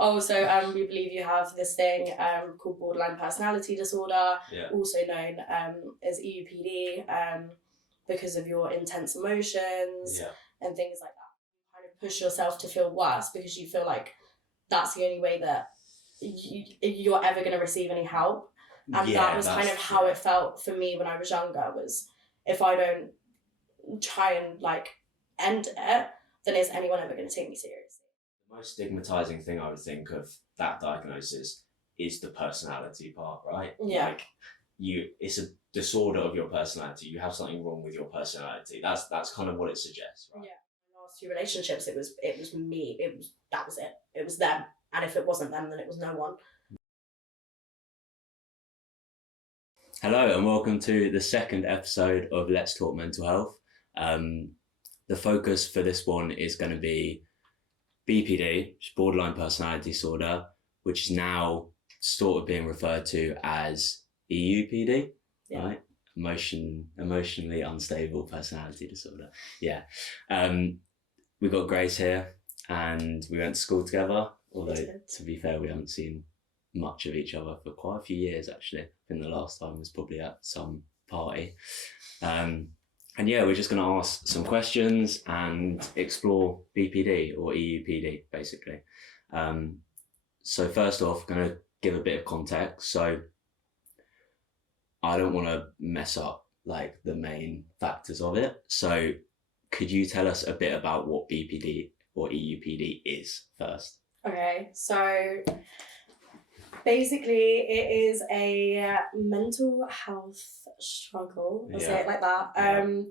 Also, we believe you have this thing called borderline personality disorder, also known as EUPD, because of your intense emotions and things like that. You kind of push yourself to feel worse because you feel like that's the only way that you're ever going to receive any help. And that was kind of how it felt for me when I was younger, was if I don't try and like end it, then is anyone ever going to take me seriously? The most stigmatizing thing I would think of that diagnosis is the personality part, right? Yeah. Like it's a disorder of your personality. You have something wrong with your personality. That's kind of what it suggests, right? Yeah. My last 2 relationships, it was me. That was it. It was them. And if it wasn't them, then it was no one. Hello and welcome to the second episode of Let's Talk Mental Health. The focus for this one is going to be BPD, borderline personality disorder, which is now sort of being referred to as EUPD, right? Emotionally unstable personality disorder. Yeah. We've got Grace here and we went to school together, although to be fair, we haven't seen much of each other for quite a few years actually. I think the last time was probably at some party. And yeah, we're just going to ask some questions and explore BPD or EUPD basically. So first off, going to give a bit of context. So I don't want to mess up like the main factors of it. So could you tell us a bit about what BPD or EUPD is first? Okay, so basically, it is a mental health struggle. I'll say it like that.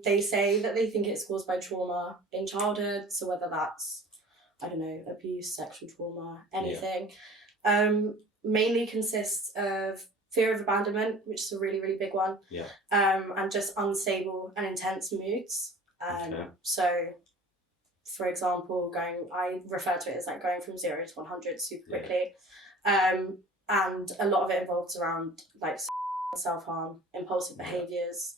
They say that they think it's caused by trauma in childhood. So whether that's, I don't know, abuse, sexual trauma, anything. Mainly consists of fear of abandonment, which is a really, really big one. And just unstable and intense moods. So, for example, I refer to it as like going from 0 to 100 super quickly. And a lot of it involves around like self-harm, impulsive behaviours.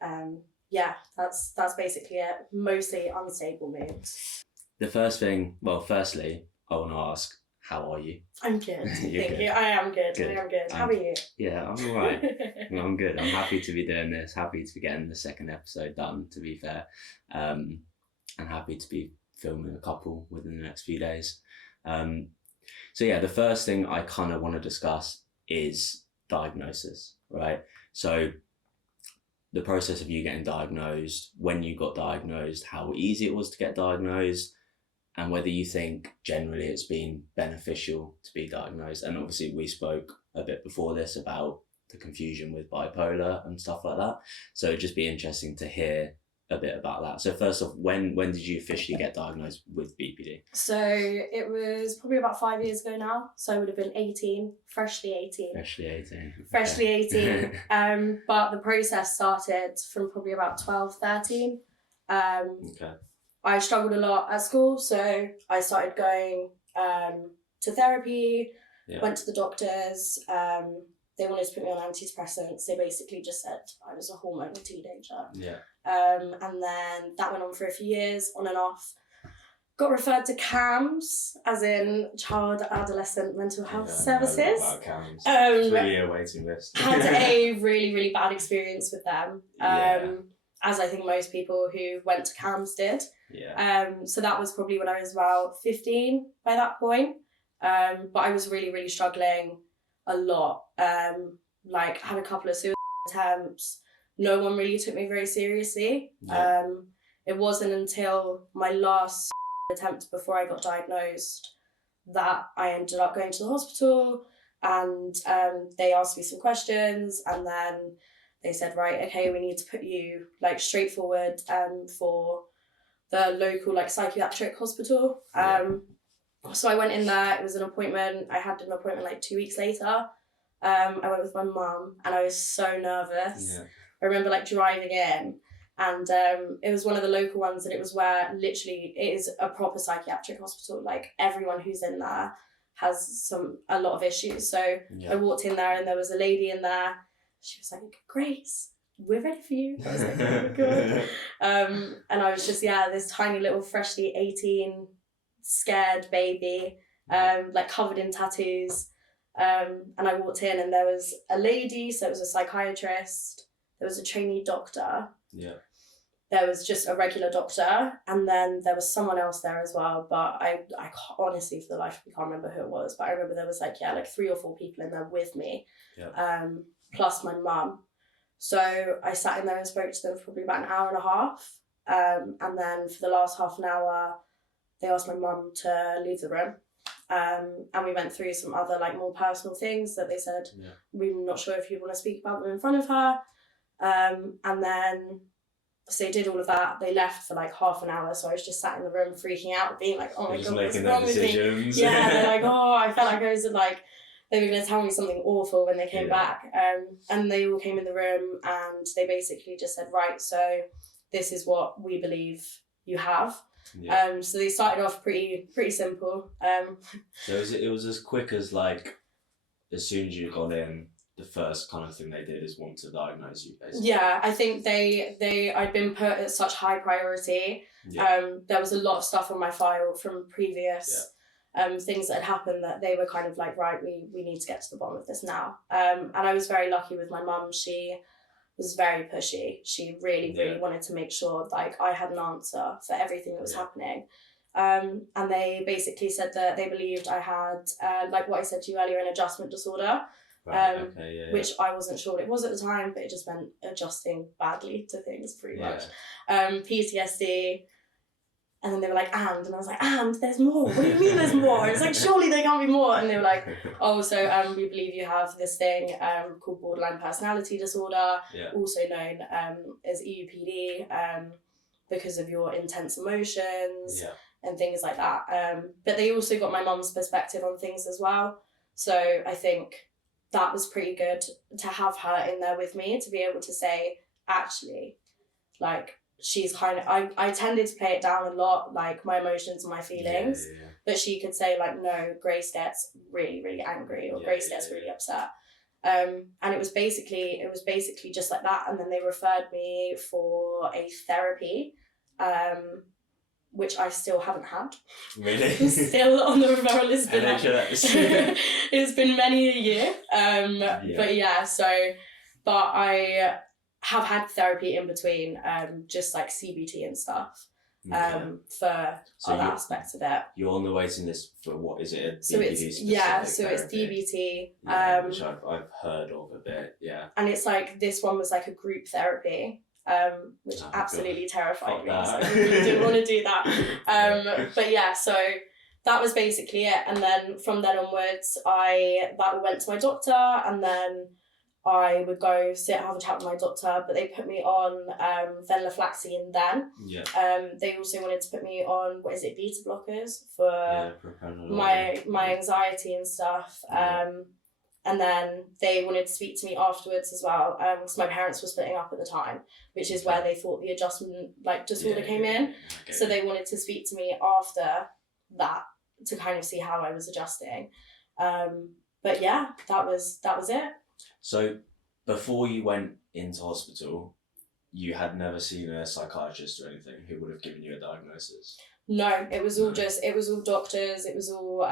That's basically it. Mostly unstable moods. The first thing, firstly, I want to ask, how are you? I'm good. Thank you. I am good. How are you? Yeah, I'm all right. I'm good. I'm happy to be doing this. Happy to be getting the second episode done, to be fair. And happy to be filming a couple within the next few days. So yeah, the first thing I kind of want to discuss is diagnosis, right? So the process of you getting diagnosed, when you got diagnosed, how easy it was to get diagnosed, and whether you think generally it's been beneficial to be diagnosed. And obviously we spoke a bit before this about the confusion with bipolar and stuff like that. So it'd just be interesting to hear a bit about that. So first off, when did you officially get diagnosed with BPD? So it was probably about 5 years ago now. So I would have been 18, freshly 18. Freshly 18. But the process started from probably about 12, 13. I struggled a lot at school, so I started going to therapy, went to the doctors. They wanted to put me on antidepressants. They basically just said I was a hormonal teenager. And then that went on for a few years, on and off. Got referred to CAMS, as in Child Adolescent Mental Health Services. I know about CAMS. 3-year waiting list. Had a really, really bad experience with them. As I think most people who went to CAMS did. So that was probably when I was about 15 by that point. But I was really, really struggling a lot. Like had a couple of suicide attempts. No one really took me very seriously. It wasn't until my last attempt before I got diagnosed that I ended up going to the hospital, and they asked me some questions, and then they said, right, okay, we need to put you like straight forward for the local like psychiatric hospital. So I went in there. It was an appointment. I had an appointment like 2 weeks later. I went with my mum and I was so nervous. I remember like driving in, and it was one of the local ones, and it was where literally it is a proper psychiatric hospital. Like everyone who's in there has a lot of issues. So I walked in there and there was a lady in there. She was like, Grace, we're ready for you. I was like, oh my God. And I was just, this tiny little freshly 18 scared baby. like covered in tattoos. And I walked in and there was a lady, so it was a psychiatrist, there was a trainee doctor. Yeah. There was just a regular doctor, and then there was someone else there as well, but I honestly, for the life of me, can't remember who it was, but I remember there was like 3 or 4 people in there with me, plus my mum. So I sat in there and spoke to them for probably about an hour and a half, and then for the last half an hour, they asked my mum to leave the room. And we went through some other like more personal things that they said, we're not sure if you want to speak about them in front of her. And then, so they did all of that. They left for like half an hour. So I was just sat in the room freaking out, being like, oh my God, what's wrong with me? Yeah, they're like, oh, I felt like I was like, they were going to tell me something awful when they came back. And they all came in the room and they basically just said, right, so this is what we believe you have. Yeah. So they started off pretty simple. So it was as quick as like, as soon as you got in, the first kind of thing they did is want to diagnose you, basically. Yeah, I think I'd been put at such high priority. Yeah. There was a lot of stuff on my file from previous things that had happened that they were kind of like, right, we need to get to the bottom of this now. And I was very lucky with my mum. She was very pushy. She really wanted to make sure like I had an answer for everything that was happening. And they basically said that they believed I had, like what I said to you earlier, an adjustment disorder, which I wasn't sure what it was at the time, but it just meant adjusting badly to things pretty much. PTSD. And then they were like, and I was like, and there's more. What do you mean there's more? It's like, surely there can't be more. And they were like, oh, so we believe you have this thing called borderline personality disorder, also known as EUPD, because of your intense emotions and things like that. But they also got my mum's perspective on things as well. So I think that was pretty good to have her in there with me, to be able to say, actually, like, she's kind of, I tended to play it down a lot, like my emotions and my feelings, but she could say like, no, Grace gets really, really angry, or Grace gets really upset. And it was basically just like that. And then they referred me for a therapy, which I still haven't had. Really? Still on the referral list. It's been many a year. But I have had therapy in between, just like CBT and stuff, for other aspects of it. You're on the waiting list for what is it? A so DBT it's therapy? DBT, which I've heard of a bit, and it's like this one was like a group therapy, which absolutely terrified me. So I really didn't want to do that. But so that was basically it. And then from then onwards, I went to my doctor, and then I would go have a chat with my doctor, but they put me on venlafaxine then. They also wanted to put me on, beta blockers for my anxiety and stuff. And then they wanted to speak to me afterwards as well, because my parents were splitting up at the time, which is where they thought the adjustment disorder came in. So they wanted to speak to me after that to kind of see how I was adjusting. But that was it. So before you went into hospital, you had never seen a psychiatrist or anything who would have given you a diagnosis? No, it was all doctors. It was all,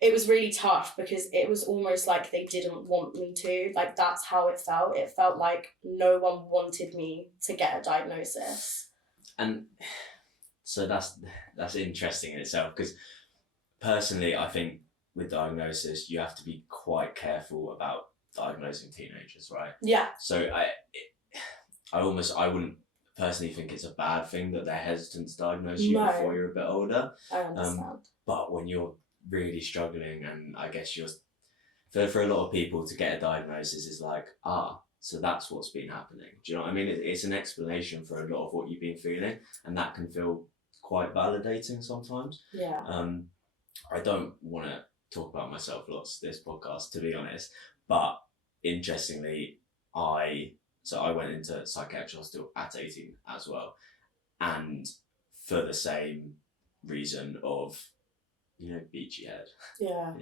it was really tough because it was almost like they didn't want me to. Like, that's how it felt. It felt like no one wanted me to get a diagnosis. And so that's interesting in itself, because personally, I think with diagnosis, you have to be quite careful about diagnosing teenagers, right? Yeah. So I wouldn't personally think it's a bad thing that they're hesitant to diagnose you before you're a bit older. I understand. But when you're really struggling, and I guess for a lot of people to get a diagnosis is like, so that's what's been happening. Do you know what I mean? It's an explanation for a lot of what you've been feeling, and that can feel quite validating sometimes. Yeah. I don't want to talk about myself lots this podcast, to be honest, but interestingly, I went into psychiatric hospital at 18 as well, and for the same reason of, beachy head. Yeah.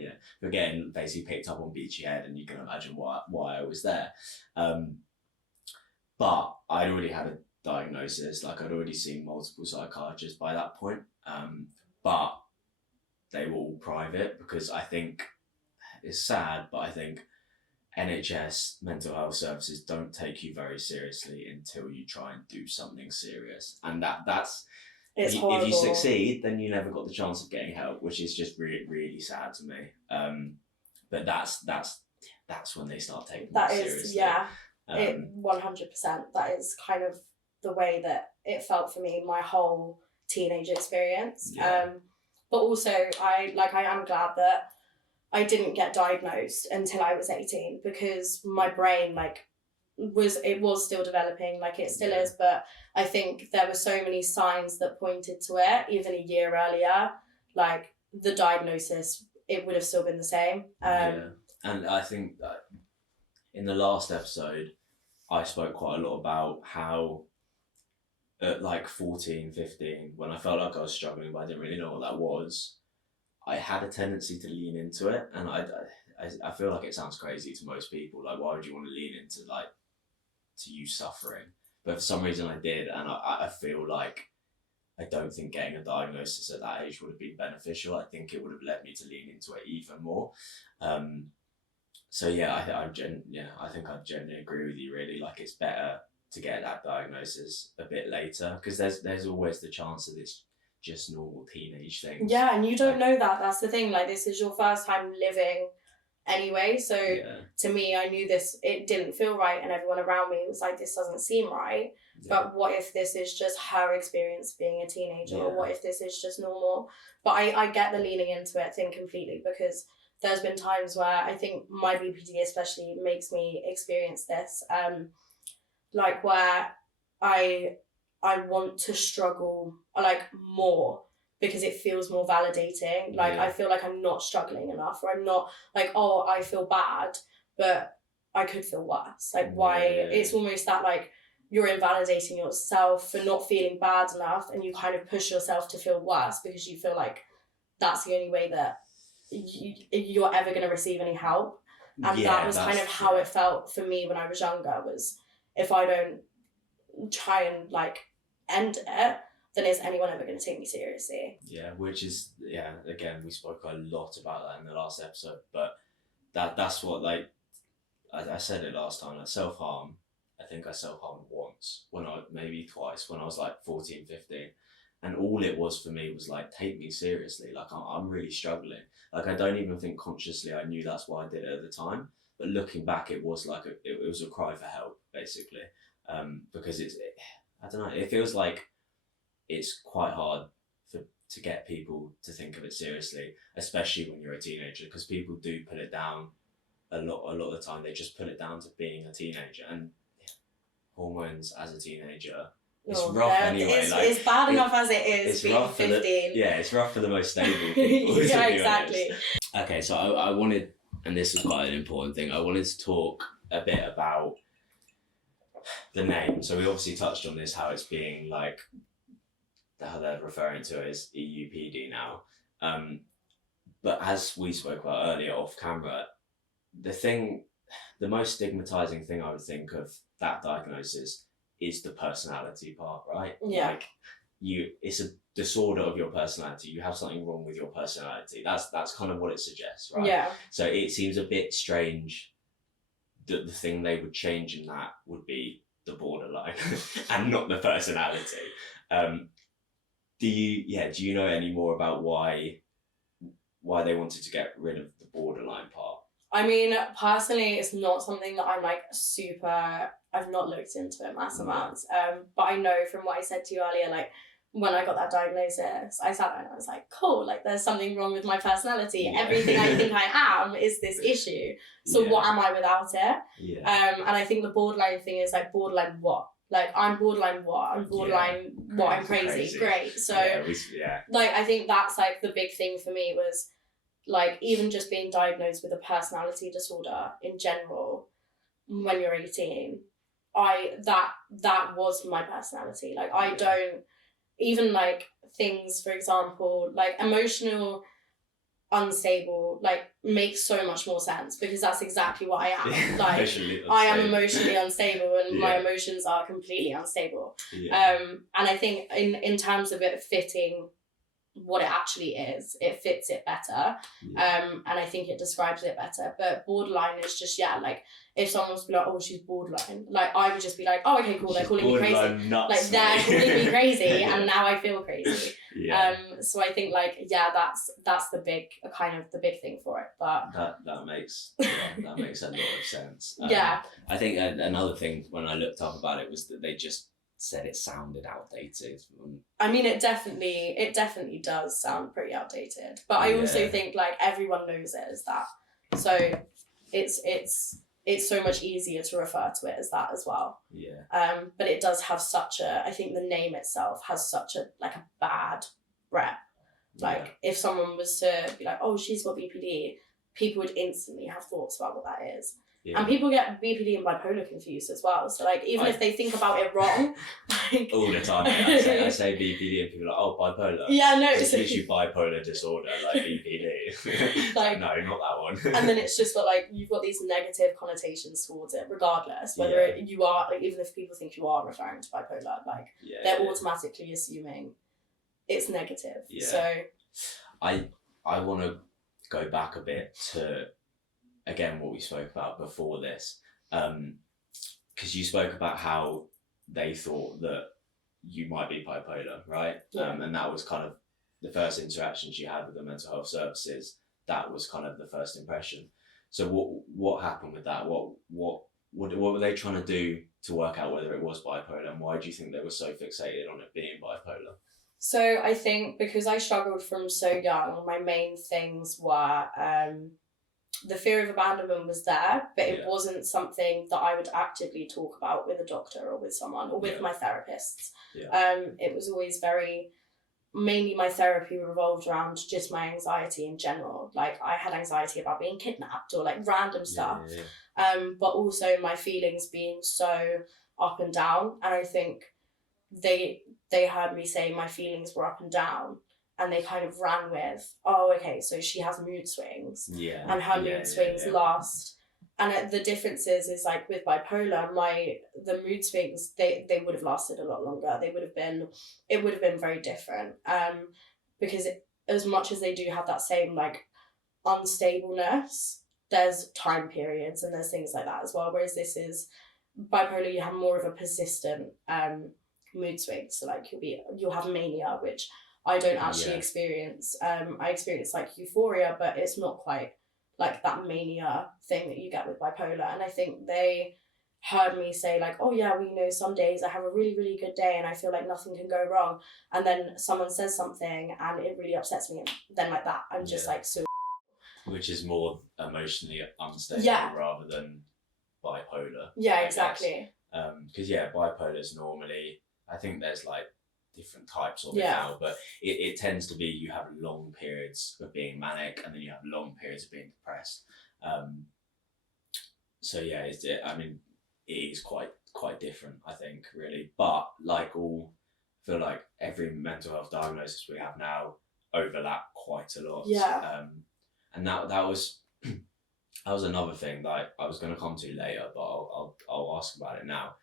But getting basically picked up on beachy head, and you can imagine why I was there. But I'd already had a diagnosis, like I'd already seen multiple psychiatrists by that point. but they were all private, because I think it's sad, but I think NHS mental health services don't take you very seriously until you try and do something serious, and that's it's if you succeed, then you never got the chance of getting help, which is just really, really sad to me. But that's when they start taking it seriously. Yeah, 100%. That is kind of the way that it felt for me my whole teenage experience. Yeah. But also I am glad that I didn't get diagnosed until I was 18, because my brain was still developing, it still is, but I think there were so many signs that pointed to it even a year earlier. The diagnosis, it would have still been the same. And I think that in the last episode I spoke quite a lot about how at 14, 15, when I felt like I was struggling but I didn't really know what that was, I had a tendency to lean into it, and I feel like it sounds crazy to most people. Why would you want to lean into to you suffering? But for some reason I did, and I feel like I don't think getting a diagnosis at that age would have been beneficial. I think it would have led me to lean into it even more. So yeah, I think I genuinely agree with you. Really, it's better to get that diagnosis a bit later, because there's always the chance that it's just normal teenage things. Yeah, and you don't know that. That's the thing. This is your first time living anyway. So to me, I knew this, it didn't feel right, and everyone around me was like, this doesn't seem right. Yeah. But what if this is just her experience being a teenager, or what if this is just normal? But I get the leaning into it thing completely, because there's been times where I think my BPD especially makes me experience this, where I want to struggle more, because it feels more validating. I feel like I'm not struggling enough, or I'm not oh, I feel bad, but I could feel worse. Why? It's almost that you're invalidating yourself for not feeling bad enough, and you kind of push yourself to feel worse, because you feel like that's the only way that you're ever going to receive any help. And that was kind of how it felt for me when I was younger, was if I don't try and end it, then is anyone ever going to take me seriously? Yeah, which is, again, we spoke a lot about that in the last episode, but that's what, I said it last time, self-harm, I think I self-harmed once, maybe twice, when I was 14, 15, and all it was for me was take me seriously, I'm really struggling. I don't even think consciously I knew that's why I did it at the time, but looking back, it was it was a cry for help, basically, because I don't know, it feels like it's quite hard to get people to think of it seriously, especially when you're a teenager, because people do put it down a lot of the time. They just put it down to being a teenager, and hormones as a teenager, it's rough anyway. It's bad enough as it is being 15. It's rough for the most stable people. Yeah, exactly. Okay, so I wanted, and this is quite an important thing, I wanted to talk a bit about the name. So we obviously touched on this, how it's being how they're referring to it as EUPD now. But as we spoke about earlier off camera, the most stigmatizing thing I would think of that diagnosis is the personality part, right? Yeah. It's a disorder of your personality. You have something wrong with your personality. That's kind of what it suggests, right? Yeah. So it seems a bit strange that the thing they would change in that would be the borderline and not the personality. Do you know any more about why they wanted to get rid of the borderline part? I mean, personally, it's not something that I'm I've not looked into it massive amounts. But I know from what I said to you earlier, when I got that diagnosis, I sat there and I was like, cool, there's something wrong with my personality. Yeah. Everything I think I am is this issue. So what am I without it? Yeah. And I think the borderline thing is borderline what? I'm borderline what? I'm borderline what? I'm crazy. Great. So I think that's the big thing for me was even just being diagnosed with a personality disorder in general when you're 18, that was my personality. I don't even things, for example, emotional unstable makes so much more sense, because that's exactly what I am. I am emotionally unstable, and my emotions are completely unstable. And I think in terms of it fitting what it actually is. It fits it better. And I think it describes it better. But borderline is just, like, if someone was like, oh, she's borderline, like, I would just be like, oh, okay, cool, they're calling me crazy. Nuts, like, they're calling me crazy, and now I feel crazy. Yeah. So I think, like, that's the big thing for it. But that makes a lot of sense. I think another thing when I looked up about it was that they just said it sounded outdated. I mean, it definitely does sound pretty outdated, but I also think, like, everyone knows it as that, so it's so much easier to refer to it as that as well. But it does have I think the name itself has such a bad rep. Like, if someone was to be like, oh, she's got BPD, people would instantly have thoughts about what that is. And people get BPD and bipolar confused as well. So, like, even if they think about it wrong, like, all the time, I say BPD and people are like, oh, bipolar. Yeah, no, it's literally bipolar disorder, like BPD. Like, no, not that one. And then it's just that, like, you've got these negative connotations towards it, regardless whether you are, like, even if people think you are referring to bipolar, like, they're automatically assuming it's negative. So, I want to go back a bit to, again, what we spoke about before this, because you spoke about how they thought that you might be bipolar, right? And that was kind of the first interactions you had with the mental health services. That was kind of the first impression. So what happened with that? What were they trying to do to work out whether it was bipolar, and why do you think they were so fixated on it being bipolar? So I think because I struggled from so young, my main things were the fear of abandonment was there, but it wasn't something that I would actively talk about with a doctor or with someone or with my therapists. It was always mainly my therapy revolved around just my anxiety in general. Like, I had anxiety about being kidnapped or, like, random stuff. But also my feelings being so up and down. And I think they heard me say my feelings were up and down, and they kind of ran with, oh, okay, so she has mood swings, and her mood swings last. And the difference is like, with bipolar, the mood swings, they would have lasted a lot longer. It would have been very different, because as much as they do have that same, like, unstableness, there's time periods and there's things like that as well. Whereas this is bipolar, you have more of a persistent mood swings. So, like, you'll have mania, which I don't actually experience. I experience, like, euphoria, but it's not quite like that mania thing that you get with bipolar. And I think they heard me say, like, oh yeah, we know some days I have a really, really good day and I feel like nothing can go wrong. And then someone says something and it really upsets me. And then, like that, I'm just like, so. Which is more emotionally unstable rather than bipolar. Yeah, exactly. Because bipolar is normally, I think there's, like, different types of it now, but it tends to be you have long periods of being manic and then you have long periods of being depressed. So it is quite different, I think, really. But I feel like every mental health diagnosis we have now overlap quite a lot. And that was that was another thing that I was going to come to later, but I'll ask about it now.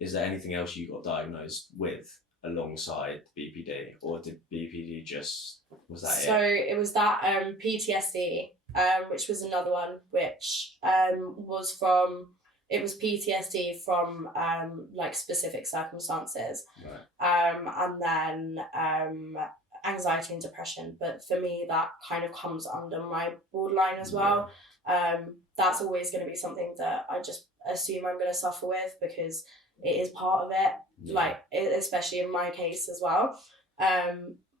Is there anything else you got diagnosed with alongside BPD, or did BPD was that it? So it was that PTSD, which was another one, which was PTSD from like specific circumstances, and then anxiety and depression. But for me, that kind of comes under my borderline as well. That's always going to be something that I just assume I'm going to suffer with, because it is part of it, like, especially in my case as well.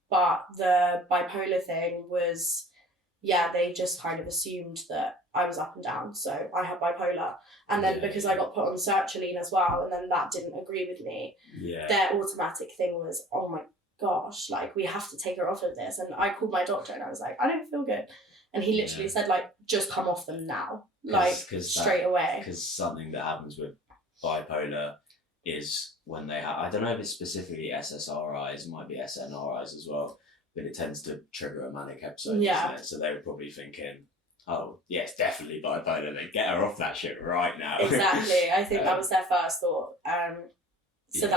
But the bipolar thing was, they just kind of assumed that I was up and down, so I had bipolar. And then because I got put on sertraline as well, and then that didn't agree with me, their automatic thing was, oh my gosh, like, we have to take her off of this. And I called my doctor and I was like, I don't feel good. And he literally said, like, just come off them now, straight away. Because something that happens with bipolar is when they have, I don't know if it's specifically SSRIs, it might be SNRIs as well, but it tends to trigger a manic episode, doesn't it? So they were probably thinking, oh, yes, definitely bipolar, then get her off that shit right now. Exactly. I think that was their first thought. So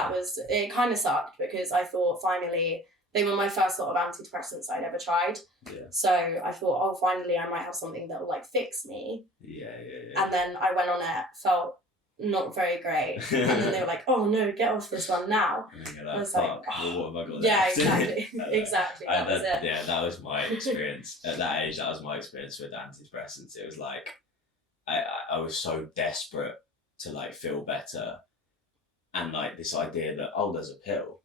it kind of sucked because I thought finally, they were my first lot of antidepressants I'd ever tried. Yeah. So I thought, oh, finally I might have something that will like fix me. Yeah. And then I went on it, felt not very great. And then they were like, oh no, get off this one now. And you're like, I was fuck, like, oh. well, what have I got Yeah, next? exactly. Exactly. That was it. Yeah, that was my experience. At that age, that was my experience with antidepressants. It was like, I was so desperate to like feel better. And like this idea that, oh, there's a pill.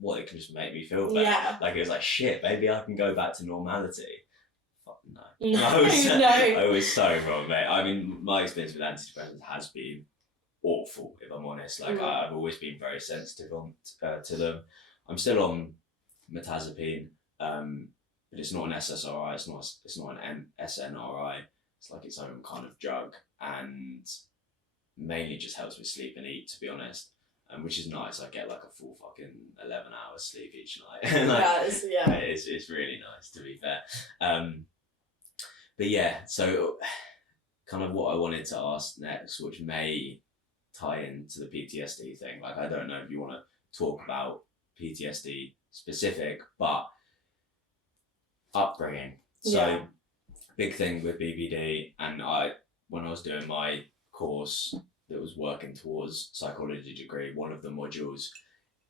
What, it can just make me feel better. Yeah. Like it was like, shit, maybe I can go back to normality. Fuck no. No. I was so wrong, mate. I mean, my experience with antidepressants has been awful, if I'm honest. Like I've always been very sensitive to them. I'm still on mirtazapine, but it's not an SSRI. It's not an SNRI. It's like its own kind of drug, and mainly just helps me sleep and eat, to be honest. Which is nice. I get like a full fucking 11 hours sleep each night. Like, it's really nice, to be fair. But yeah, so kind of what I wanted to ask next, which may tie into the PTSD thing. Like, I don't know if you want to talk about PTSD specific, but upbringing. So big thing with BPD, and when I was doing my course that was working towards psychology degree, one of the modules,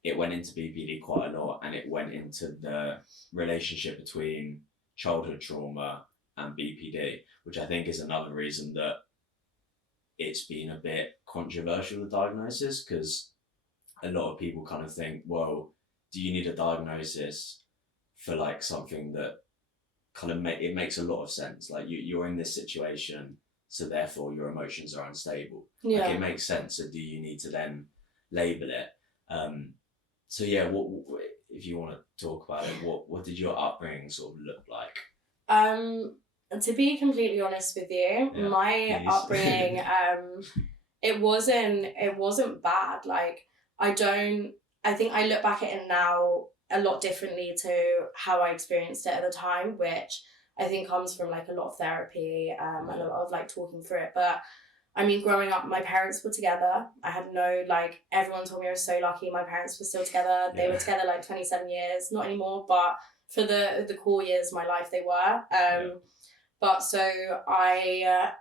it went into BPD quite a lot, and it went into the relationship between childhood trauma and BPD, which I think is another reason that it's been a bit controversial, the diagnosis, because a lot of people kind of think, well, do you need a diagnosis for like something that kind of it makes a lot of sense. Like you're in this situation, so therefore your emotions are unstable. Yeah. Like it makes sense. So do you need to then label it? So yeah, what if you want to talk about it? What did your upbringing sort of look like? To be completely honest with you, my upbringing, it wasn't bad. Like I think I look back at it now a lot differently to how I experienced it at the time, which I think comes from like a lot of therapy and a lot of like talking through it. But I mean, growing up, my parents were together. I had everyone told me I was so lucky. My parents were still together. They were together like 27 years, not anymore, but for the core years of my life, they were. But so I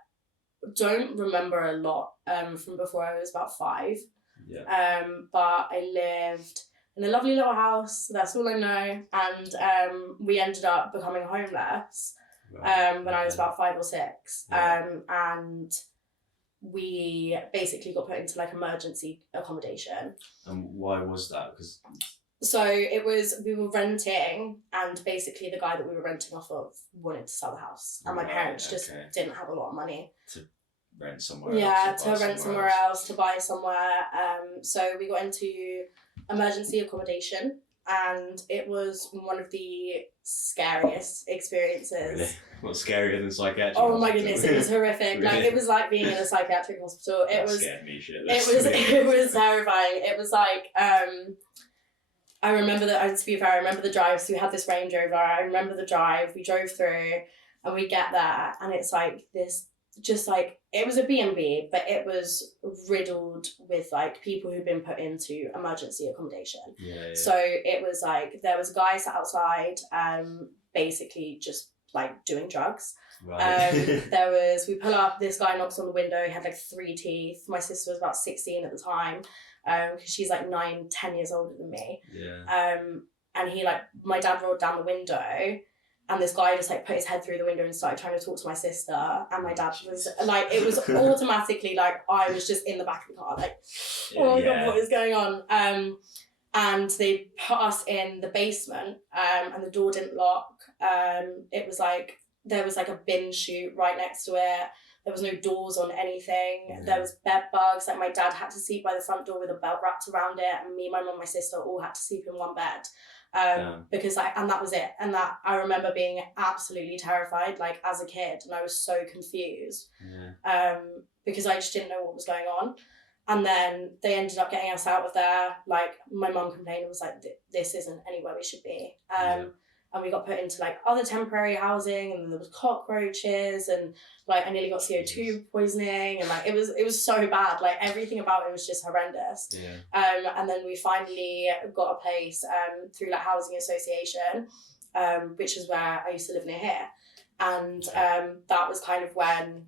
don't remember a lot from before I was about 5. Yeah. But I lived in a lovely little house. That's all I know. And we ended up becoming homeless when I was about 5 or 6. And we basically got put into like emergency accommodation. And why was that? Because so we were renting, and basically the guy that we were renting off of wanted to sell the house, and my parents just didn't have a lot of money to rent somewhere else. Yeah, to rent somewhere else, to buy somewhere. So we got into emergency accommodation, and it was one of the scariest experiences. Really? What's scarier than psychiatric? Oh my goodness, it was horrific. Really? Like it was like being in a psychiatric hospital. It scared me shit. It was terrifying. It was like I remember to be fair, I remember the drive. So we had this Range Rover. I remember the drive. We drove through, and we get there, and it's like this, just like, it was a B&B, but it was riddled with like people who'd been put into emergency accommodation. So it was like there was a guy sat outside, basically just like doing drugs. Right. We pull up, this guy knocks on the window, he had like 3 teeth. My sister was about 16 at the time, because she's like 9-10 years older than me. And he my dad rolled down the window, and this guy just like put his head through the window and started trying to talk to my sister, and my dad was like, it was automatically like I was just in the back of the car like, oh my god, what is going on? And they put us in the basement, and the door didn't lock. It was like there was like a bin chute right next to it. There was no doors on anything. There was bed bugs. Like my dad had to sleep by the front door with a belt wrapped around it, and me, my mum, my sister all had to sleep in one bed. Because and that was it. And that I remember being absolutely terrified, like as a kid, and I was so confused. Because I just didn't know what was going on. And then they ended up getting us out of there. Like my mum complained and was like, this isn't anywhere we should be. and we got put into like other temporary housing, and there was cockroaches, and like I nearly got CO2 poisoning, and like it was so bad. Like everything about it was just horrendous. And then we finally got a place through like housing association, which is where I used to live near here, and that was kind of when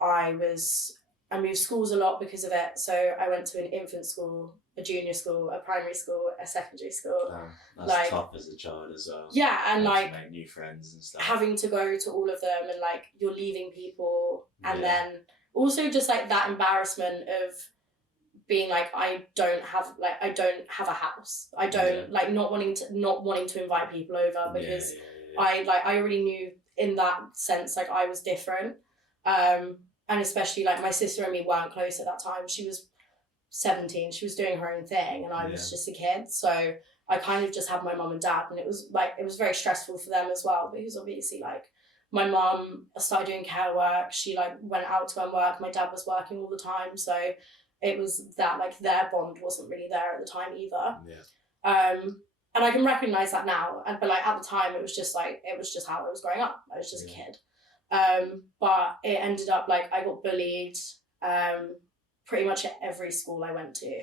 I moved schools a lot because of it. So I went to an infant school, a junior school, a primary school, a secondary school. That's like, tough as a child as well. Yeah, and like to make new friends and stuff. Having to go to all of them, and like you're leaving people, and then also just like that embarrassment of being like I don't have a house. I don't like not wanting to invite people over because I already knew in that sense like I was different. And especially like my sister and me weren't close at that time. She was 17, she was doing her own thing, and I was just a kid. So I kind of just had my mum and dad, and it was very stressful for them as well, because obviously like my mum started doing care work. She like went out to go and work. My dad was working all the time. So it was that like their bond wasn't really there at the time either. And I can recognise that now. But like at the time it was just how I was growing up. I was just a kid. But it ended up like I got bullied pretty much at every school I went to,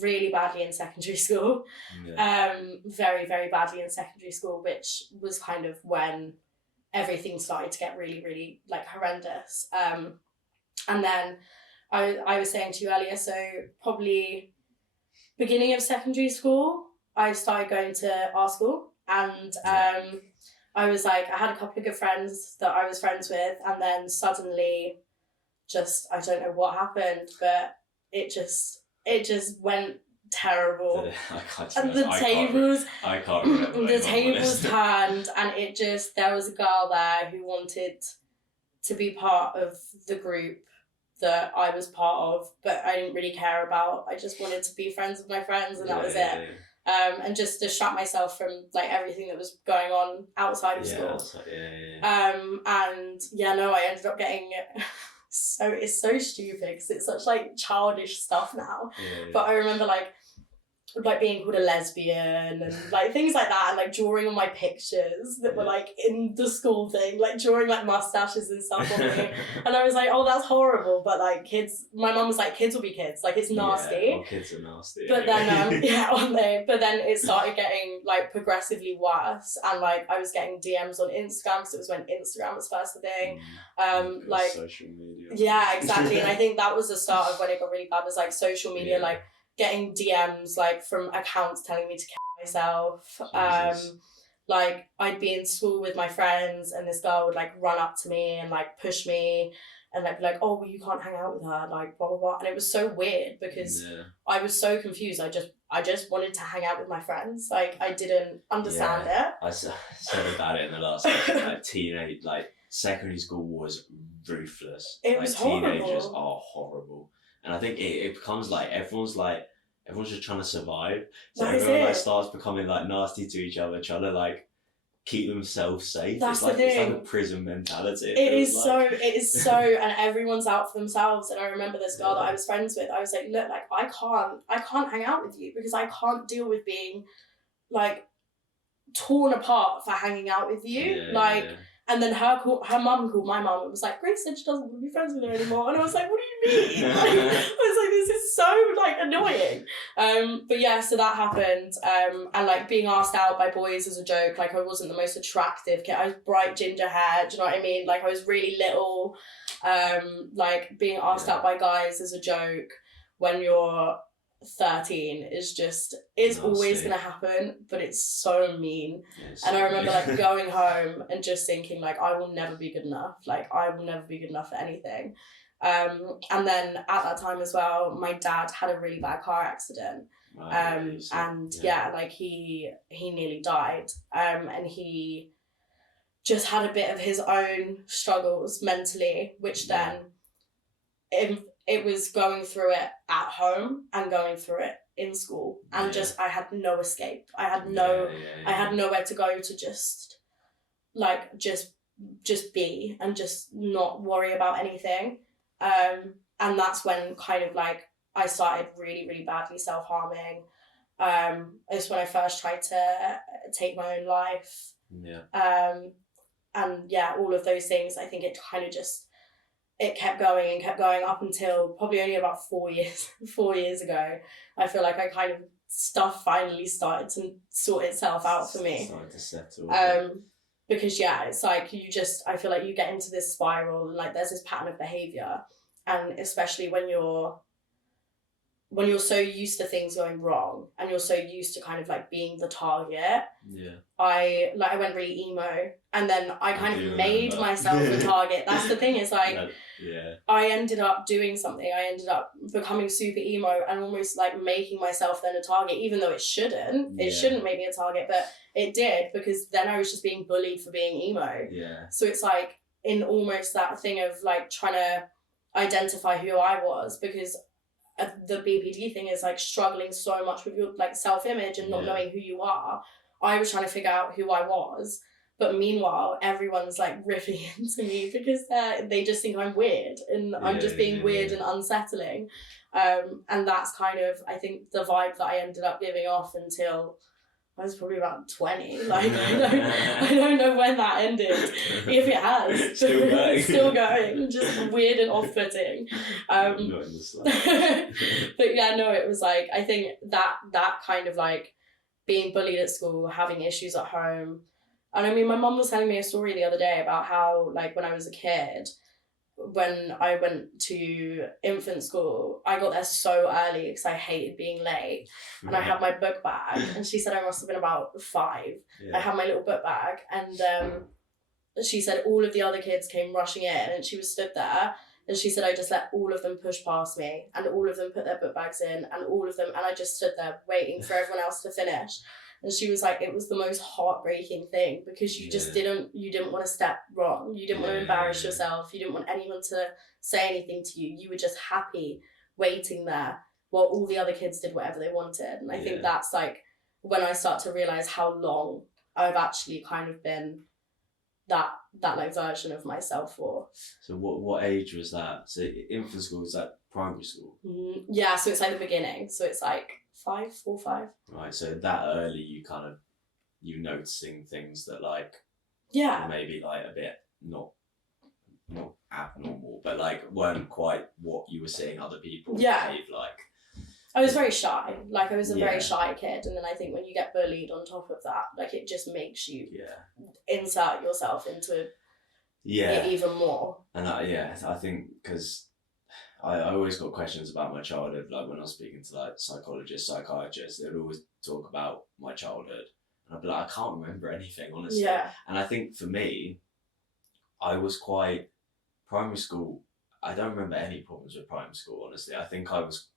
really badly in secondary school, very, very badly in secondary school, which was kind of when everything started to get really, really like horrendous. And then I was saying to you earlier, so probably beginning of secondary school, I started going to our school, and I was like, I had a couple of good friends that I was friends with, and then suddenly just, I don't know what happened, but it just went terrible. And the tables turned, and there was a girl there who wanted to be part of the group that I was part of, but I didn't really care about. I just wanted to be friends with my friends, and that was it. And just distract myself from like everything that was going on outside of school. I ended up getting it's so stupid because it's such like childish stuff now. But I remember like being called a lesbian and like things like that, and like drawing on my pictures that were like in the school thing, like drawing like mustaches and stuff on me. And I was like, oh, that's horrible. But like my mum was like, kids will be kids, like it's nasty. Well, kids are nasty. But then aren't they? But then it started getting like progressively worse, and like I was getting DMs on Instagram because it was when Instagram was first a thing. Like social media. Yeah, exactly. And I think that was the start of when it got really bad, was like social media, like getting DMs like from accounts telling me to kill myself. Like I'd be in school with my friends, and this girl would like run up to me and like push me and like be like, oh, well, you can't hang out with her, like blah blah blah. And it was so weird because I was so confused. I just wanted to hang out with my friends. Like I didn't understand it. I said about it in the last section. Like teenage, like secondary school was ruthless. It was horrible. Teenagers are horrible. And I think it becomes like everyone's just trying to survive. So everyone like starts becoming like nasty to each other, trying to like keep themselves safe. That's the thing. It's like a prison mentality. It is so, and everyone's out for themselves. And I remember this girl that I was friends with. I was like, look, like I can't hang out with you because I can't deal with being like torn apart for hanging out with you. And then her mum called my mum and was like, Grace said she doesn't want to be friends with her anymore. And I was like, what do you mean? Like, I was like, this is so like annoying. But yeah, so that happened. And like being asked out by boys as a joke, like I wasn't the most attractive kid. I was bright ginger hair, do you know what I mean? Like I was really little. Like being asked out by guys as a joke when you're 13 is just, it's always going to happen, but it's so mean. And I remember like going home and just thinking like, I will never be good enough. Like I will never be good enough for anything. And then at that time as well, my dad had a really bad car accident. Like he nearly died. And he just had a bit of his own struggles mentally, which then it was going through it at home and going through it in school, and just I had no escape. I had nowhere to go to just be and just not worry about anything. And that's when kind of like I started really, really badly self-harming. It's when I first tried to take my own life. And yeah, all of those things, I think it kind of just, it kept going up until probably only about 4 years ago. I feel like I kind of, stuff finally started to sort itself out for me. Started to settle. Because yeah, it's like I feel like you get into this spiral, and like there's this pattern of behaviour, and especially when you're so used to things going wrong and you're so used to kind of like being the target. I went really emo, and then I kind of made myself the target. That's the thing, is like, I ended up doing something. I ended up becoming super emo and almost like making myself then a target, even though it shouldn't. It shouldn't make me a target, but it did, because then I was just being bullied for being emo. So it's like in almost that thing of like trying to identify who I was, because the BPD thing is like struggling so much with your like self-image and not knowing who you are. I was trying to figure out who I was, but meanwhile everyone's like ripping into me because they just think I'm weird, and I'm just being weird and unsettling. And that's kind of, I think, the vibe that I ended up giving off until I was probably about 20. Like, I don't know when that ended, if it has. Still going. Still going, just weird and off-putting. Not in the slightest. But yeah, no, it was like, I think that kind of like being bullied at school, having issues at home. And I mean, my mum was telling me a story the other day about how, like, when I was a kid, when I went to infant school, I got there so early because I hated being late. And I had my book bag, and she said I must have been about 5. I had my little book bag, and she said all of the other kids came rushing in, and she was stood there, and she said I just let all of them push past me, and all of them put their book bags in, and I just stood there waiting for everyone else to finish. And she was like, it was the most heartbreaking thing, because you just didn't want to step wrong. You didn't want to embarrass yourself. You didn't want anyone to say anything to you. You were just happy waiting there while all the other kids did whatever they wanted. And I think that's like when I start to realise how long I've actually kind of been that like version of myself for. So what age was that? So infant school, is that primary school? Yeah, so it's like the beginning. So it's like 4 or 5. Right, so that early you noticing things that like maybe like a bit not abnormal, but like weren't quite what you were seeing other people behave like. I was very shy. Like, I was a very shy kid, and then I think when you get bullied on top of that, like, it just makes you insert yourself into it even more. And I think because I always got questions about my childhood, like when I was speaking to like psychologists, psychiatrists, they would always talk about my childhood, and I'd be like, I can't remember anything, honestly. And I think for me, I was quite, primary school, I don't remember any problems with primary school, honestly. I think I was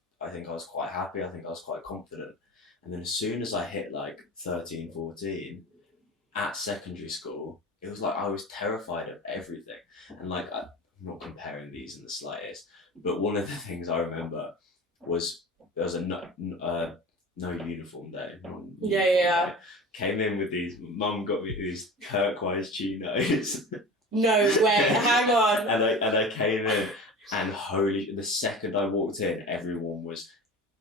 quite happy. I think I was quite confident. And then as soon as I hit like 13, 14, at secondary school, it was like I was terrified of everything. And like, I'm not comparing these in the slightest, but one of the things I remember was there was a no uniform day. Day. Came in with these, mum got me these turquoise chinos. No way, hang on. And I came in, and the second I walked in, everyone was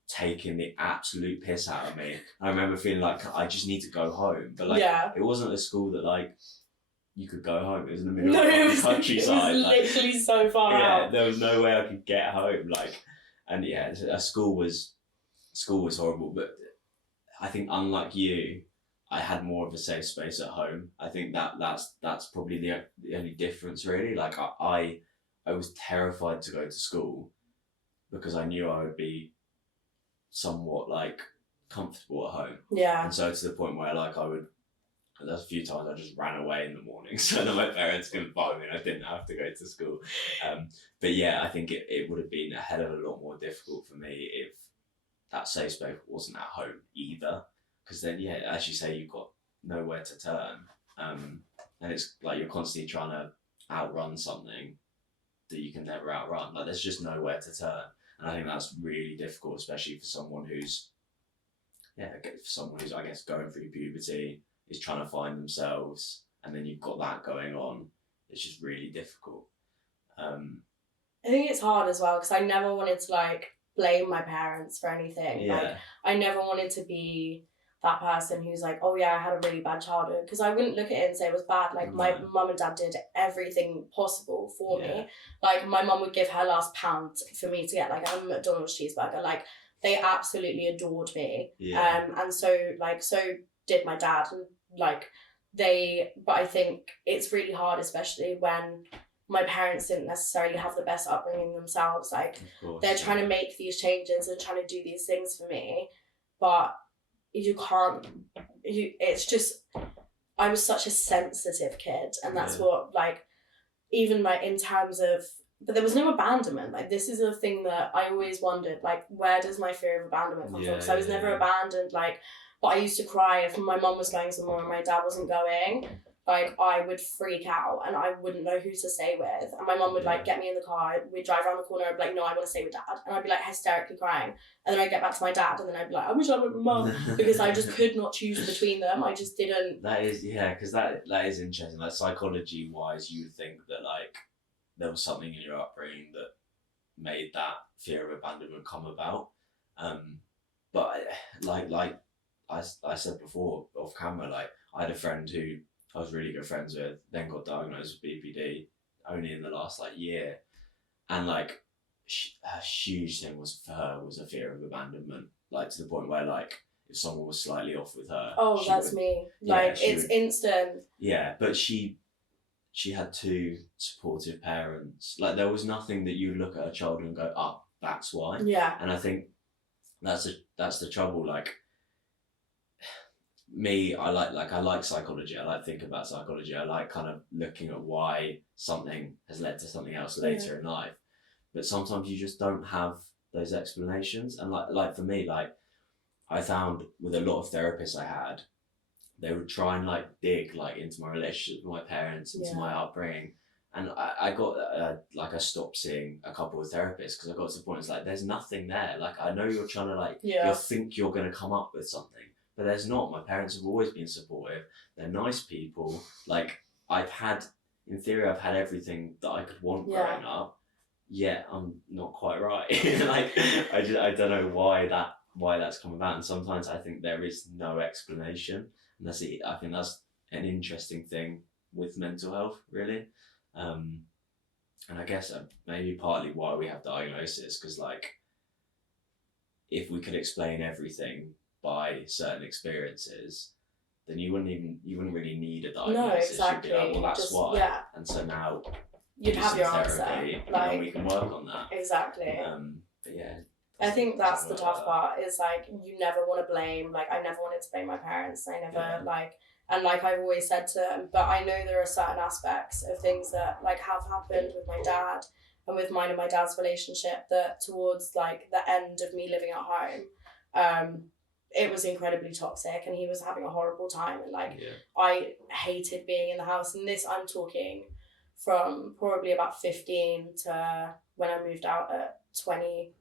taking the absolute piss out of me. I remember feeling like I just need to go home. But like, it wasn't a school that like you could go home. It was in the middle of the countryside. It was literally so far out. Yeah, there was no way I could get home. Like, and school was horrible. But I think unlike you, I had more of a safe space at home. I think that's probably the only difference, really. Like I was terrified to go to school because I knew I would be somewhat like comfortable at home. Yeah. And so to the point where like there's a few times I just ran away in the morning so that my parents couldn't find me and I didn't have to go to school. But yeah, I think it would have been a hell of a lot more difficult for me if that safe space wasn't at home either. Because then, as you say, you've got nowhere to turn. And it's like you're constantly trying to outrun something that you can never outrun. Like, there's just nowhere to turn. And I think that's really difficult, especially for someone who's, I guess, going through puberty, is trying to find themselves, and then you've got that going on. It's just really difficult. I think it's hard as well, because I never wanted to, like, blame my parents for anything. Like, I never wanted to be that person who's like, oh yeah, I had a really bad childhood, because I wouldn't look at it and say it was bad. Like, my mum and dad did everything possible for me. Like, my mum would give her last pound for me to get like a McDonald's cheeseburger. Like, they absolutely adored me. And so did my dad. And like, but I think it's really hard, especially when my parents didn't necessarily have the best upbringing themselves. Like, they're trying to make these changes and trying to do these things for me, but you can't, it's just, I was such a sensitive kid, and that's what, like, even like in terms of, but there was no abandonment. Like, this is a thing that I always wondered, like, where does my fear of abandonment come from? Because I was never abandoned, like, but I used to cry if my mum was going somewhere and my dad wasn't going. Like, I would freak out and I wouldn't know who to stay with. And my mum would like get me in the car, we'd drive around the corner, I'd be like, no, I want to stay with dad. And I'd be like hysterically crying. And then I'd get back to my dad and then I'd be like, I wish I went with mum. Because I just could not choose between them. I just didn't. That is, because that is interesting. Like, psychology wise, you would think that like there was something in your upbringing that made that fear of abandonment come about. But like I said before off camera, like, I had a friend who I was really good friends with, then got diagnosed with BPD only in the last like year, and like a huge thing was for her was a fear of abandonment, like to the point where like if someone was slightly off with her, that's me. Like, it's instant. Yeah, but she had two supportive parents. Like, there was nothing that you look at a child and go, oh, that's why. Yeah. And I think that's the trouble. Like, me, I like psychology. I like thinking about psychology. I like kind of looking at why something has led to something else later in life. But sometimes you just don't have those explanations. And like for me, like, I found with a lot of therapists I had, they would try and like dig like into my relationship with my parents, into my upbringing. And I got I stopped seeing a couple of therapists because I got to the point, it's like, there's nothing there. Like, I know you're trying to like, you think you're going to come up with something, but there's not. My parents have always been supportive. They're nice people. Like, in theory, I've had everything that I could want growing up, yet I'm not quite right. Like, I don't know why that's come about. And sometimes I think there is no explanation. And that's it. I think that's an interesting thing with mental health, really. And I guess maybe partly why we have diagnosis, because like, if we could explain everything by certain experiences, then you wouldn't really need a diagnosis. No, exactly. You'd be like, well, that's why. Yeah. And so now you'd have your answer. Like, and then we can work on that. Exactly. But yeah. I think that's the tough part, is like, you never want to blame. Like, I never wanted to blame my parents. I never and like I've always said to them, but I know there are certain aspects of things that like have happened with my dad and with mine and my dad's relationship, that towards like the end of me living at home, it was incredibly toxic and he was having a horrible time, and like I hated being in the house. And this, I'm talking from probably about 15 to when I moved out at 20.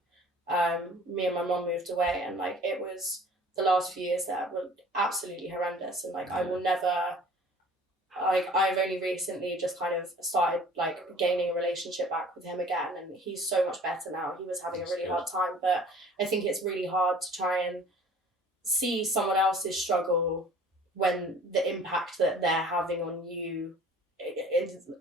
Me and my mum moved away, and like, it was the last few years that were absolutely horrendous. And like, I will never, like, I've only recently just kind of started like gaining a relationship back with him again, and he's so much better now. He was having a really hard time, but I think it's really hard to try and see someone else's struggle when the impact that they're having on you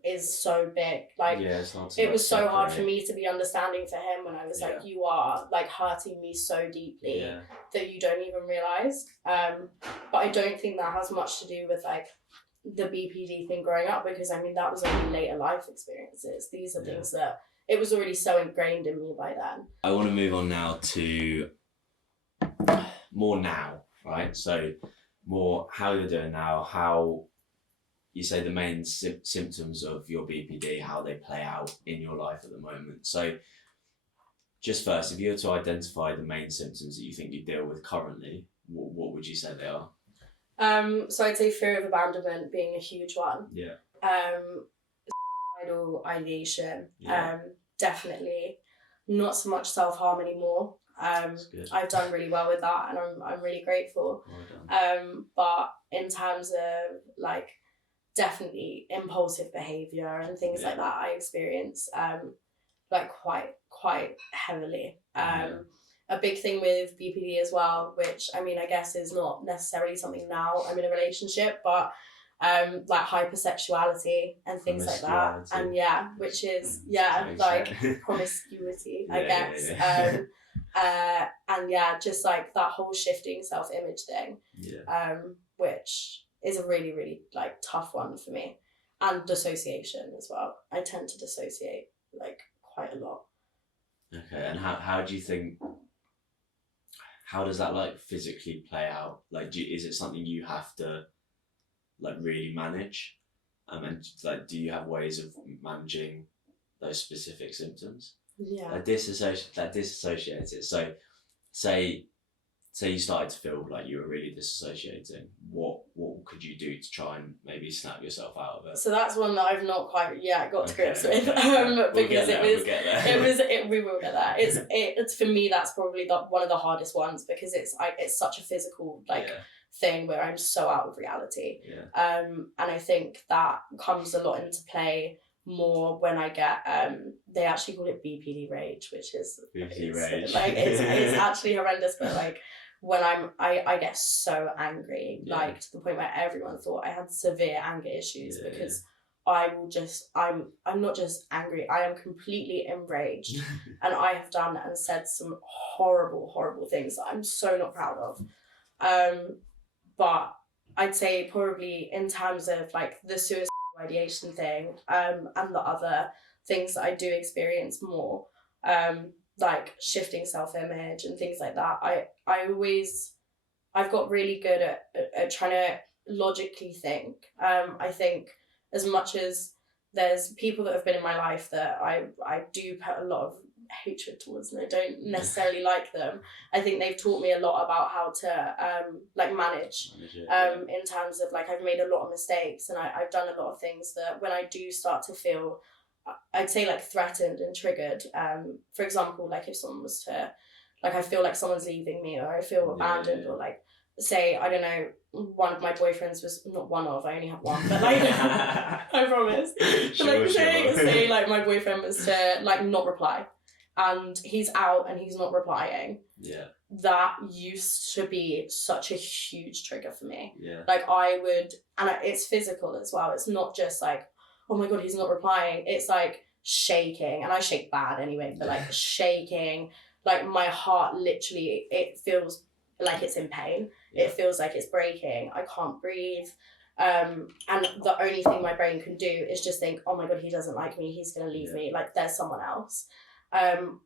is so big. Like, it was so hard for me to be understanding for him when I was like, you are like hurting me so deeply that you don't even realize. But I don't think that has much to do with like the BPD thing growing up, because I mean, that was only later life experiences. These are things that it was already so ingrained in me by then. I want to move on now to more now, right? So more how you're doing now, how you say the main symptoms of your BPD, how they play out in your life at the moment. So just first, if you were to identify the main symptoms that you think you deal with currently, what would you say they are? So I'd say fear of abandonment being a huge one. Yeah. Suicidal ideation. Definitely. Not so much self-harm anymore. I've done really well with that, and I'm really grateful. Well done. But in terms of like, definitely impulsive behaviour and things like that I experience. like quite heavily. A big thing with BPD as well, which I mean I guess is not necessarily something now I'm in a relationship, but like hypersexuality and things like that, and which is like promiscuity, I guess. And just like that whole shifting self-image thing, which is a really, really like tough one for me. And dissociation as well. I tend to dissociate like quite a lot. Okay, and how do you think, how does that like physically play out? Like, is it something you have to like really manage? And like, do you have ways of managing those specific symptoms? Yeah. Like disassociated. So say you started to feel like you were really disassociating, what could you do to try and maybe snap yourself out of it? So that's one that I've not quite got to grips with, because we will get there. It's for me, that's probably one of the hardest ones, because it's such a physical thing where I'm so out of reality. And I think that comes a lot into play more when I get they actually call it BPD rage, which is rage. Like it's actually horrendous, but like when I get so angry, like to the point where everyone thought I had severe anger issues, because I will just I'm not just angry, I am completely enraged and I have done and said some horrible things that I'm so not proud of. But I'd say probably in terms of like the suicide ideation thing, and the other things that I do experience more, like shifting self-image and things like that, I've got really good at trying to logically think. I think as much as there's people that have been in my life that I do put a lot of hatred towards and I don't necessarily like them, I think they've taught me a lot about how to like manage in terms of like I've made a lot of mistakes and I've done a lot of things that when I do start to feel, I'd say like threatened and triggered, for example, like if someone was to, like I feel like someone's leaving me or I feel abandoned, or like say, I don't know, one of my boyfriends was, not one of, I only have one, but like I promise, but like say like my boyfriend was to like not reply and he's out and he's not replying, that used to be such a huge trigger for me. Like I would, and it's physical as well, it's not just like, oh my god, he's not replying, it's like shaking, and I shake bad anyway, but like shaking, like my heart literally, it feels like it's in pain, it feels like it's breaking, I can't breathe, and the only thing my brain can do is just think, oh my god, he doesn't like me, he's gonna leave me, like there's someone else.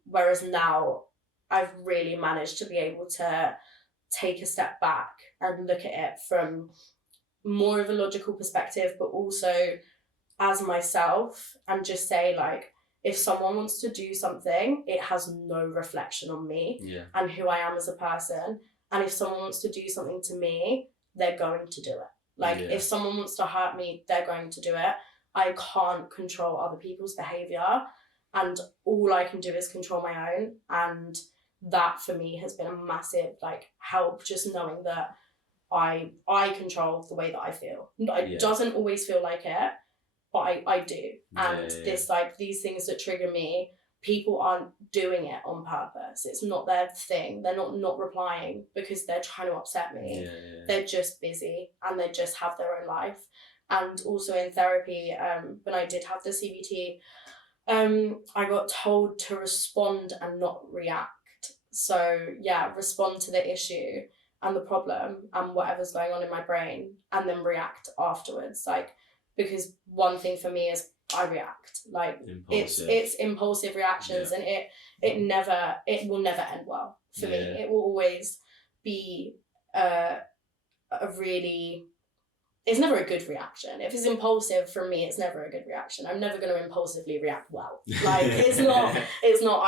Whereas now I've really managed to be able to take a step back and look at it from more of a logical perspective, but also as myself, and just say like, if someone wants to do something, it has no reflection on me and who I am as a person. And if someone wants to do something to me, they're going to do it. Like if someone wants to hurt me, they're going to do it. I can't control other people's behavior, and all I can do is control my own. And that for me has been a massive like help, just knowing that I control the way that I feel. It doesn't always feel like it, but I do. And this like these things that trigger me, people aren't doing it on purpose. It's not their thing. They're not replying because they're trying to upset me. They're just busy and they just have their own life. And also in therapy, when I did have the CBT, I got told to respond and not react. So respond to the issue and the problem and whatever's going on in my brain, and then react afterwards. Like, because one thing for me is I react, like it's impulsive reactions, and it will never end well for me. It will always be it's never a good reaction. If it's impulsive, for me, it's never a good reaction. I'm never going to impulsively react well. Like it's not,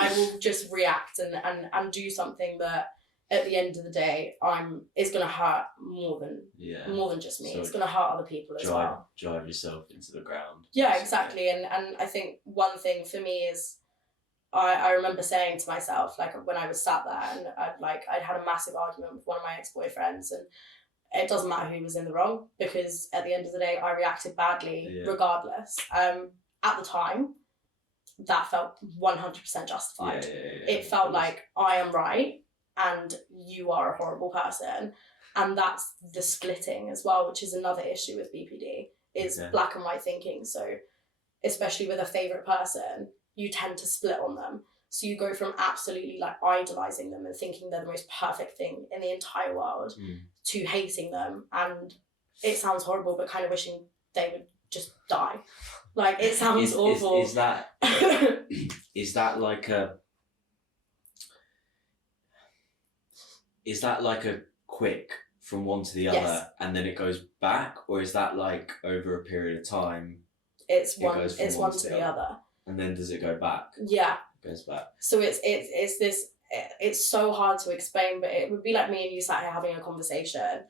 I will just react and do something that at the end of the day, it's going to hurt more than just me. So it's going to hurt other people as well. Drive yourself into the ground. Yeah, exactly. And I think one thing for me is, I remember saying to myself, like when I was sat there and I'd had a massive argument with one of my ex-boyfriends, and it doesn't matter who was in the wrong, because at the end of the day, I reacted badly regardless. At the time, that felt 100% justified. It felt like I am right and you are a horrible person. And that's the splitting as well, which is another issue with BPD, is black and white thinking. So especially with a favourite person, you tend to split on them. So you go from absolutely like idolising them and thinking they're the most perfect thing in the entire world to hating them. And it sounds horrible, but kind of wishing they would just die. Like, it sounds awful. Is that like a quick from one to the other and then it goes back, or is that like over a period of time? It's one to the other. And then does it go back? Yeah. It goes back. So it's so hard to explain, but it would be like me and you sat here having a conversation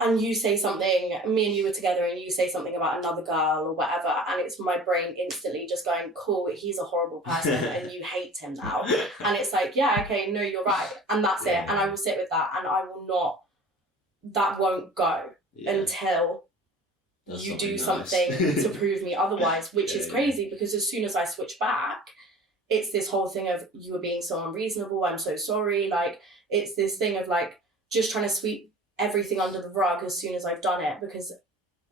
and you say something, me and you were together and you say something about another girl or whatever, and it's my brain instantly just going, cool, he's a horrible person and you hate him now. And it's like, yeah, okay, no, you're right. And that's it. And I will sit with that and I will not, that won't go until you do something to prove me otherwise, which is crazy because as soon as I switch back, it's this whole thing of you were being so unreasonable, I'm so sorry. Like, it's this thing of like just trying to sweep everything under the rug as soon as I've done it, because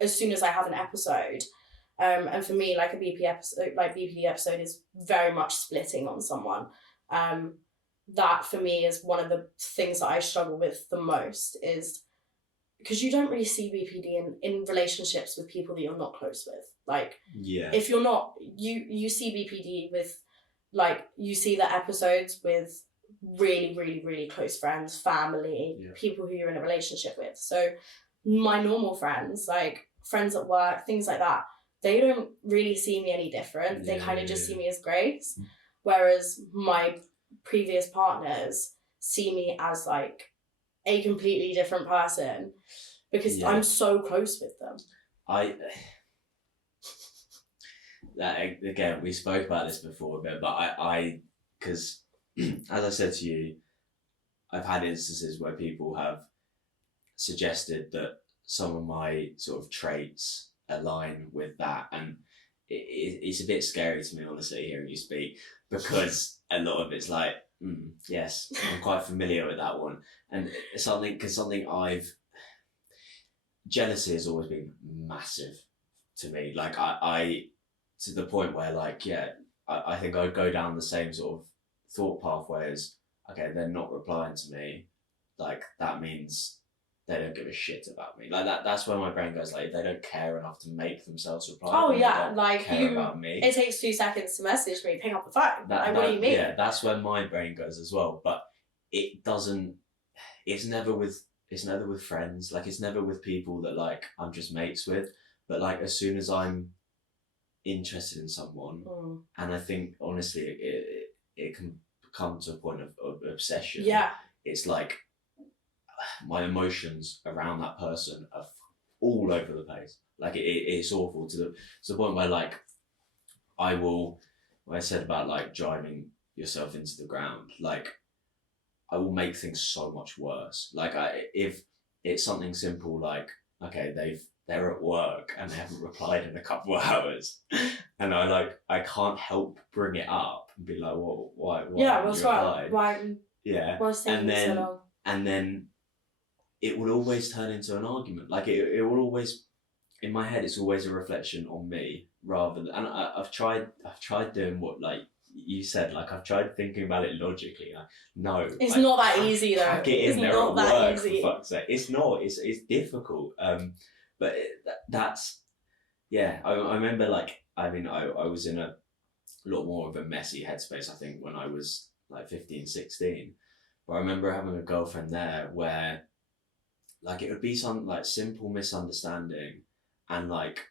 as soon as I have an episode, and for me, like a BPD episode is very much splitting on someone. That for me is one of the things that I struggle with the most, is because you don't really see BPD in relationships with people that you're not close with. Like, if you're not, you see BPD with, like, you see the episodes with really, really, really close friends, family, people who you're in a relationship with. So my normal friends, like friends at work, things like that, they don't really see me any different. They kind of just see me as Grace. Whereas my previous partners see me as like a completely different person because I'm so close with them. Again, we spoke about this before a bit, but because as I said to you, I've had instances where people have suggested that some of my sort of traits align with that, and it's a bit scary to me, honestly, hearing you speak, because a lot of it's like, yes, I'm quite familiar with that one, and something jealousy has always been massive to me. Like I to the point where like I think I'd go down the same sort of thought pathway as, okay, they're not replying to me, like that means they don't give a shit about me. Like that's where my brain goes, like, they don't care enough to make themselves reply. Oh yeah, like care about me. It takes 2 seconds to message me, pick up the phone. What do you mean? Yeah, that's where my brain goes as well. But it doesn't. It's never with friends. Like, it's never with people that like I'm just mates with. But like, as soon as I'm interested in someone, and I think honestly it can come to a point of obsession. Yeah, it's like my emotions around that person are all over the place. Like it's awful to the point where like when I said about like driving yourself into the ground, like I will make things so much worse. Like if it's something simple like, okay, they're at work and they haven't replied in a couple of hours, and I can't help bring it up and be like, well, why what's wrong? Why? Yeah. What's taking so long? And then it would always turn into an argument. Like it will always, in my head, it's always a reflection on me rather than. And I've tried doing what like you said. Like I've tried thinking about it logically. Like, no, it's not that easy though. Pack it in there at work, for fuck's sake. It's not. It's difficult. But that's yeah. I remember like I was in a lot more of a messy headspace, I think, when I was like 15, 16. But I remember having a girlfriend there where like it would be some like simple misunderstanding, and like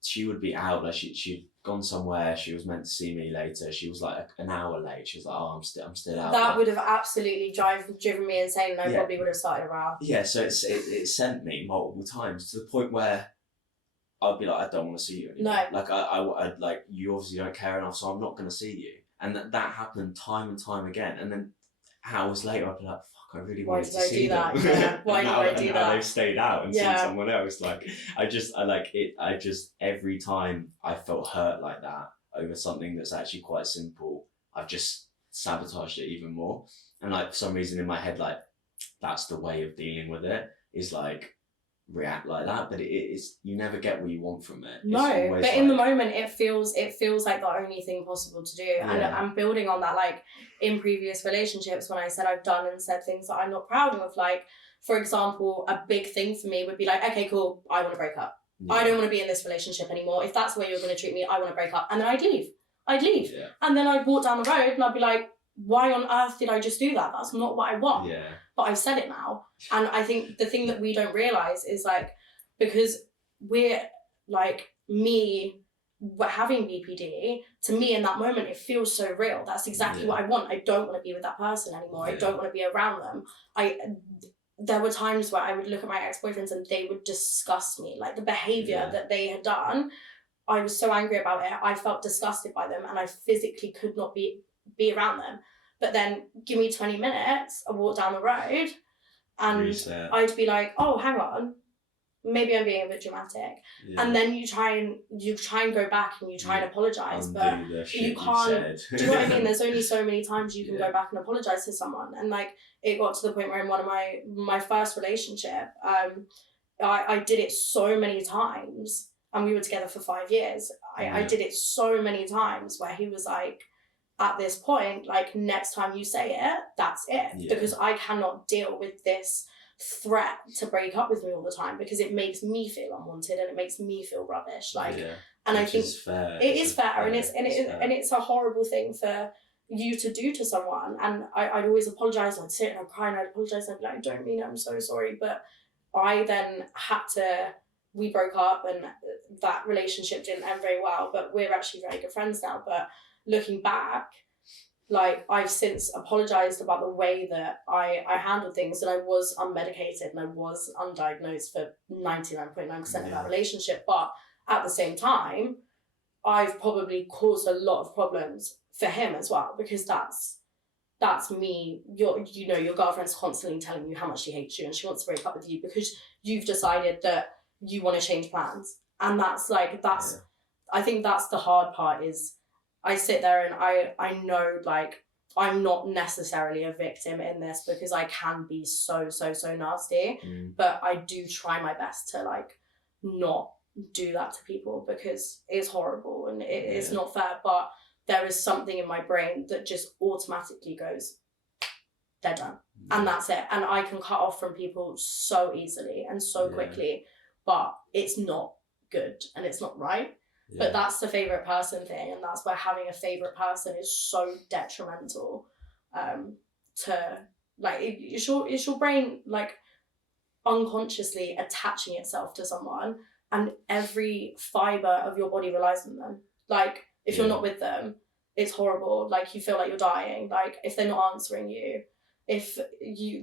she would be out, like she'd gone somewhere, she was meant to see me later, she was like an hour late, she was like, oh, I'm still out. That would have absolutely driven me insane, and I probably would have started a row. Yeah, so it sent me multiple times to the point where I'd be like, I don't want to see you anymore. No. Like I'd like, you obviously don't care enough, so I'm not going to see you. And that happened time and time again. And then hours later, I'd be like, fuck, I really wanted to see them. Yeah. Why did I do that? Now they've stayed out and seen someone else. Like I just every time I felt hurt like that, over something that's actually quite simple, I've just sabotaged it even more. And like for some reason in my head, like that's the way of dealing with it, is like react like that, but it's you never get what you want from it. No, but in the moment it feels like the only thing possible to do. Yeah. And I'm building on that, like in previous relationships when I said I've done and said things that I'm not proud of, like for example, a big thing for me would be like, okay, cool, I want to break up. Yeah. I don't want to be in this relationship anymore. If that's the way you're going to treat me, I want to break up. And then I'd leave. Yeah. And then I'd walk down the road and I'd be like, why on earth did I just do that? That's not what I want. Yeah. But I've said it now. And I think the thing that we don't realise is like, because we're like me having BPD, to me in that moment, it feels so real. That's exactly what I want. I don't want to be with that person anymore. I don't want to be around them. There were times where I would look at my ex-boyfriends and they would disgust me. Like the behaviour that they had done, I was so angry about it. I felt disgusted by them and I physically could not be around them. But then give me 20 minutes, I walk down the road and I'd be like, oh, hang on, maybe I'm being a bit dramatic. Yeah. And then you try and go back and you try and apologise, but you can't. Do you know what I mean? There's only so many times you can go back and apologise to someone. And like it got to the point where in one of my first relationship, I did it so many times, and we were together for 5 years. I did it so many times where he was like, at this point, like next time you say it, that's it. Because I cannot deal with this threat to break up with me all the time, because it makes me feel unwanted and it makes me feel rubbish. Like, and I think it is fair, and it's a horrible thing for you to do to someone. And I'd always apologise, and I'd sit and I'd cry and I'd apologise and I'd be like, I don't mean it, I'm so sorry. But I then we broke up and that relationship didn't end very well, but we're actually very good friends now. But looking back, like I've since apologised about the way that I handled things, and I was unmedicated and I was undiagnosed for 99.9% of that relationship. But at the same time, I've probably caused a lot of problems for him as well, because that's me. Your girlfriend's constantly telling you how much she hates you and she wants to break up with you because you've decided that you want to change plans. And I think that's the hard part, is I sit there and I know, like, I'm not necessarily a victim in this, because I can be so nasty, but I do try my best to like not do that to people, because it's horrible and it's not fair. But there is something in my brain that just automatically goes, they're done. And that's it. And I can cut off from people so easily and so quickly, but it's not good and it's not right. But that's the favourite person thing, and that's where having a favourite person is so detrimental to, like, it's your brain, like, unconsciously attaching itself to someone, and every fibre of your body relies on them. Like, if you're not with them, it's horrible. Like, you feel like you're dying. Like, if they're not answering you, if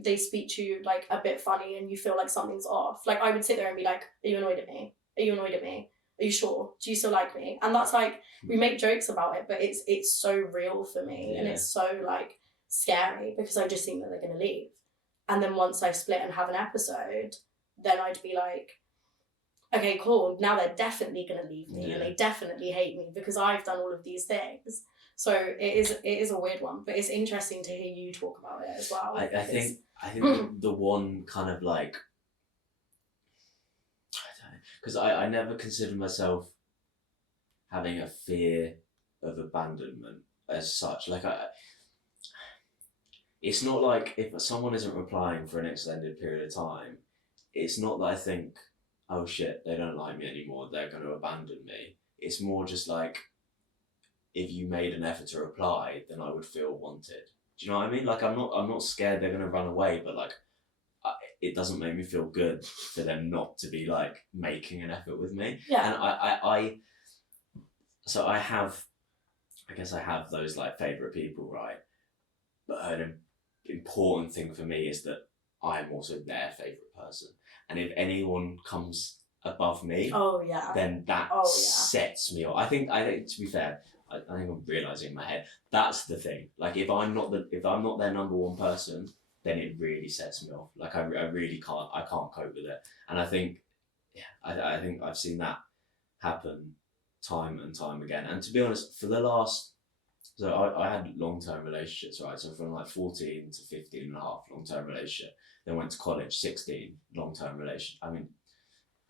they speak to you, like, a bit funny and you feel like something's off. Like, I would sit there and be like, are you annoyed at me? Are you annoyed at me? Are you sure? Do you still like me? And that's like, we make jokes about it, but it's so real for me, and it's so like scary, because I just think that they're going to leave. And then once I split and have an episode, then I'd be like, okay, cool, now they're definitely going to leave me, and they definitely hate me because I've done all of these things. So it is a weird one, but it's interesting to hear you talk about it as well. I think the one kind of like, because I never considered myself having a fear of abandonment as such. Like, it's not like if someone isn't replying for an extended period of time, it's not that I think, oh shit, they don't like me anymore, they're going to abandon me. It's more just like, if you made an effort to reply, then I would feel wanted. Do you know what I mean? Like, I'm not scared they're going to run away, but like, it doesn't make me feel good for them not to be like making an effort with me. Yeah. And I guess I have those like favourite people, right? But an important thing for me is that I'm also their favourite person. And if anyone comes above me, then that sets me off. I think to be fair, I think I'm realising in my head, that's the thing. Like, if I'm not their number one person, then it really sets me off. Like, I can't cope with it. And I think, I think I've seen that happen time and time again. And to be honest, for the last, so I had long-term relationships, right? So from like 14 to 15 and a half, long-term relationship. Then went to college, 16, long-term relationship. I mean,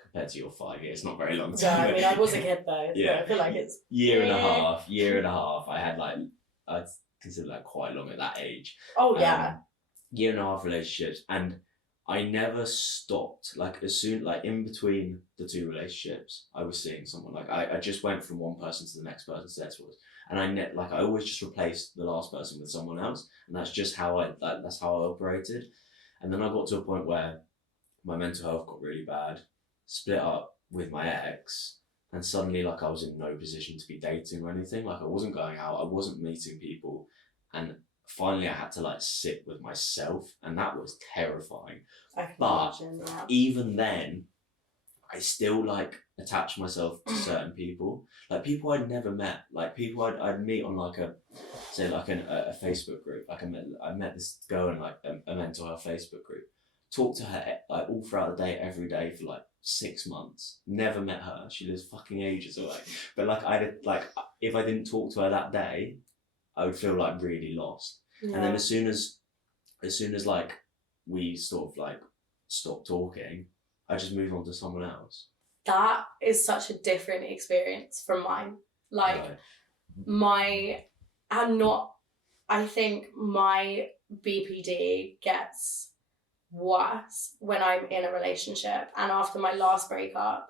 compared to your 5 years, not very long Yeah, time. I mean, I was a kid though. Yeah. So I feel like it's year and a half. I had like, I'd consider that quite long at that age. Oh yeah. Year and a half relationships, and I never stopped. Like as soon, like in between the two relationships, I was seeing someone. Like I just went from one person to the next person to the next person, and I always just replaced the last person with someone else, and that's just how that's how I operated. And then I got to a point where my mental health got really bad, split up with my ex, and suddenly like I was in no position to be dating or anything. Like I wasn't going out, I wasn't meeting people, and finally I had to like sit with myself, and that was terrifying. I can But imagine that. even then, I still like attach myself to certain people, like people I'd never met, like people I'd meet on like a Facebook group. Like I met this girl in like a mental health Facebook group. Talked to her like all throughout the day, every day for like 6 months. Never met her. She lives fucking ages away. But like if I didn't talk to her that day, I would feel like really lost. Yeah. And then as soon as like we sort of like stopped talking, I just moved on to someone else. That is such a different experience from mine. Like I think my BPD gets worse when I'm in a relationship, and after my last breakup,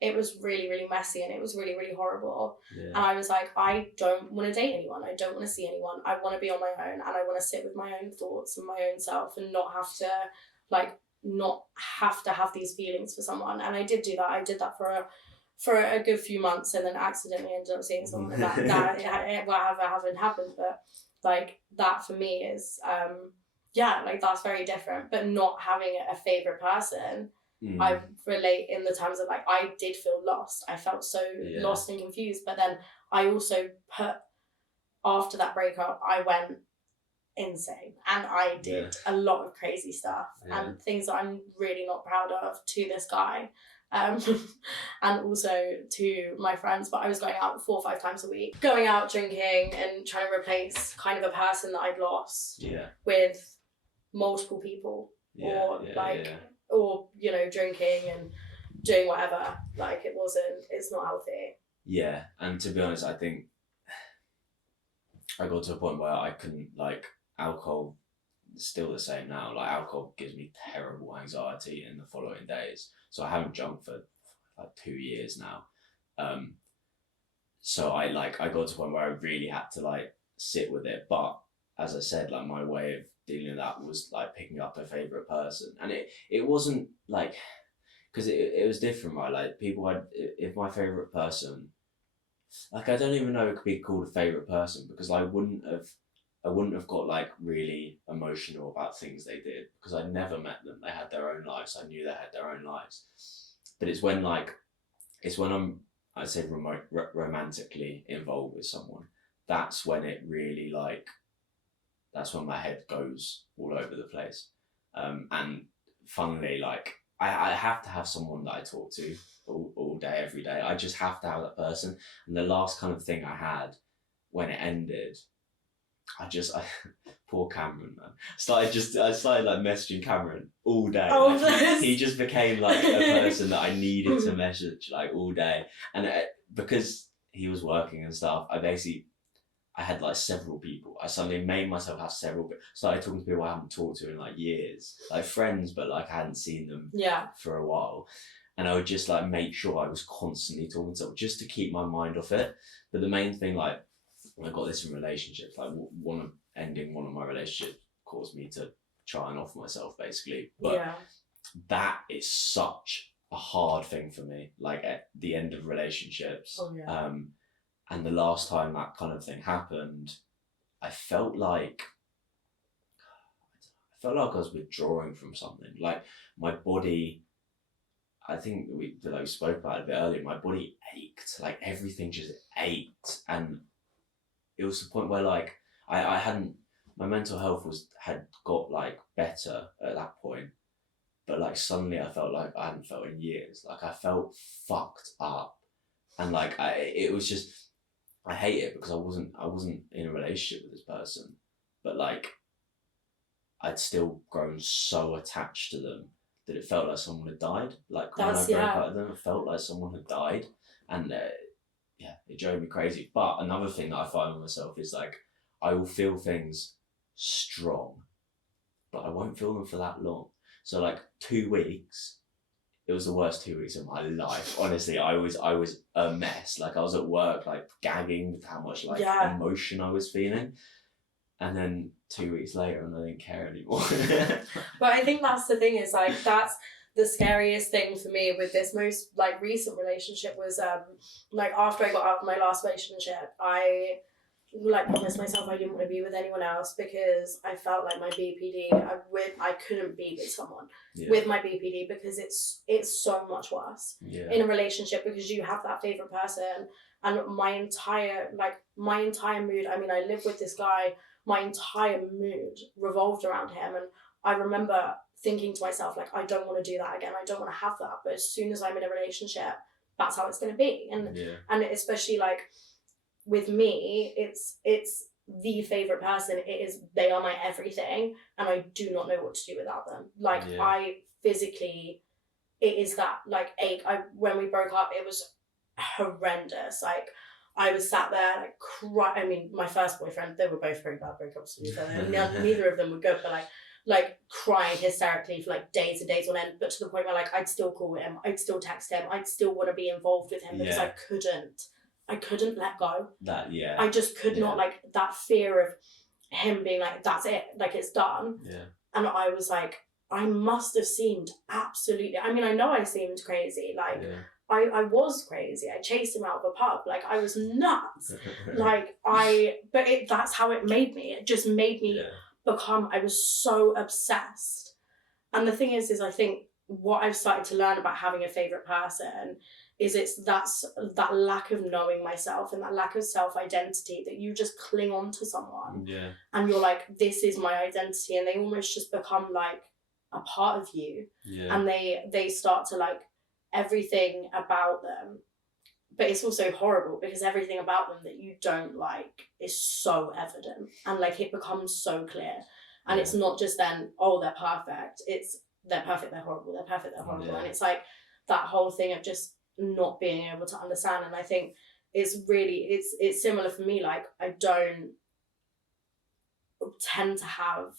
it was really, really messy and it was really, really horrible. Yeah. And I was like, I don't want to date anyone. I don't want to see anyone. I want to be on my own, and I want to sit with my own thoughts and my own self, and not have to have these feelings for someone. And I did do that. I did that for a good few months, and then accidentally ended up seeing someone that whatever haven't happened. But like that for me is like that's very different. But not having a favorite person, I relate in the terms of like I did feel lost. I felt so lost and confused. But then I also after that breakup, I went insane, and I did a lot of crazy stuff and things that I'm really not proud of to this guy, and also to my friends. But I was going out 4 or 5 times a week, going out drinking and trying to replace kind of a person that I'd lost with multiple people, or you know, drinking and doing whatever. Like it's not healthy. Yeah, and to be honest, I think I got to a point where I couldn't, like, alcohol is still the same now. Like, alcohol gives me terrible anxiety in the following days. So I haven't drunk for like 2 years now. So I got to a point where I really had to like sit with it. But as I said, like my way of dealing with that was like picking up a favorite person, and it wasn't like, because it was different, right? Like if my favorite person, like I don't even know if it could be called a favorite person, because I wouldn't have got like really emotional about things they did, because I'd never met them. They had their own lives. I knew they had their own lives. But it's when I'm, I'd say, romantically involved with someone, that's when it really like, that's when my head goes all over the place. And funnily, like I have to have someone that I talk to all day, every day. I just have to have that person. And the last kind of thing I had when it ended, I poor Cameron, man. I started like messaging Cameron all day. Oh, like, he just became like a person that I needed to message like all day. And because he was working and stuff, I had like several people. I suddenly made myself have several. Started talking to people I haven't talked to in like years, like friends, but like I hadn't seen them for a while. And I would just like make sure I was constantly talking to them just to keep my mind off it. But the main thing, like, I got this in relationships, like ending one of my relationships caused me to try and off myself, basically. But that is such a hard thing for me, like at the end of relationships. And the last time that kind of thing happened, I felt like I was withdrawing from something. Like my body, I think we spoke about it a bit earlier, my body ached, like everything just ached. And it was the point where like my mental health had got like better at that point, but like suddenly I felt like I hadn't felt in years. Like I felt fucked up, And like it was just, I hate it because I wasn't in a relationship with this person, but like I'd still grown so attached to them that it felt like someone had died. Like when I broke up with them, it felt like someone had died, and it drove me crazy. But another thing that I find with myself is like I will feel things strong, but I won't feel them for that long. So like 2 weeks, it was the worst 2 weeks of my life. Honestly, I was a mess. Like I was at work, like gagging with how much like emotion I was feeling. And then 2 weeks later, and I didn't care anymore. But I think that's the thing, is like that's the scariest thing for me with this most like recent relationship was like after I got out of my last relationship, I like promised myself I didn't want to be with anyone else because I felt like my BPD, I couldn't be with someone with my BPD because it's so much worse in a relationship because you have that favorite person, and my entire mood. I mean, I live with this guy. My entire mood revolved around him, and I remember thinking to myself, like, I don't want to do that again. I don't want to have that. But as soon as I'm in a relationship, that's how it's going to be. And especially like with me, it's the favorite person. They are my everything, and I do not know what to do without them. Like I physically, it is that like ache. When we broke up, it was horrendous. Like I was sat there like cry. I mean, my first boyfriend, they were both very bad breakups to be fair. Neither of them were good, but like crying hysterically for like days and days on end, but to the point where like I'd still call him, I'd still text him, I'd still want to be involved with him because I couldn't let go. I just could not, like that fear of him being like, that's it, like it's done. And I was like, I must have seemed absolutely, I mean, I know I seemed crazy, like I was crazy. I chased him out of a pub. Like I was nuts. That's how it made me. It just made me I was so obsessed. And the thing is I think what I've started to learn about having a favorite person is that's that lack of knowing myself and that lack of self-identity, that you just cling on to someone. And you're like, this is my identity, and they almost just become like a part of you. And they start to like everything about them. But it's also horrible because everything about them that you don't like is so evident, and like it becomes so clear. And it's not just then, oh, they're perfect. It's they're perfect, they're horrible, they're perfect, they're horrible. And it's like that whole thing of just not being able to understand. And I think it's similar for me. Like I don't tend to have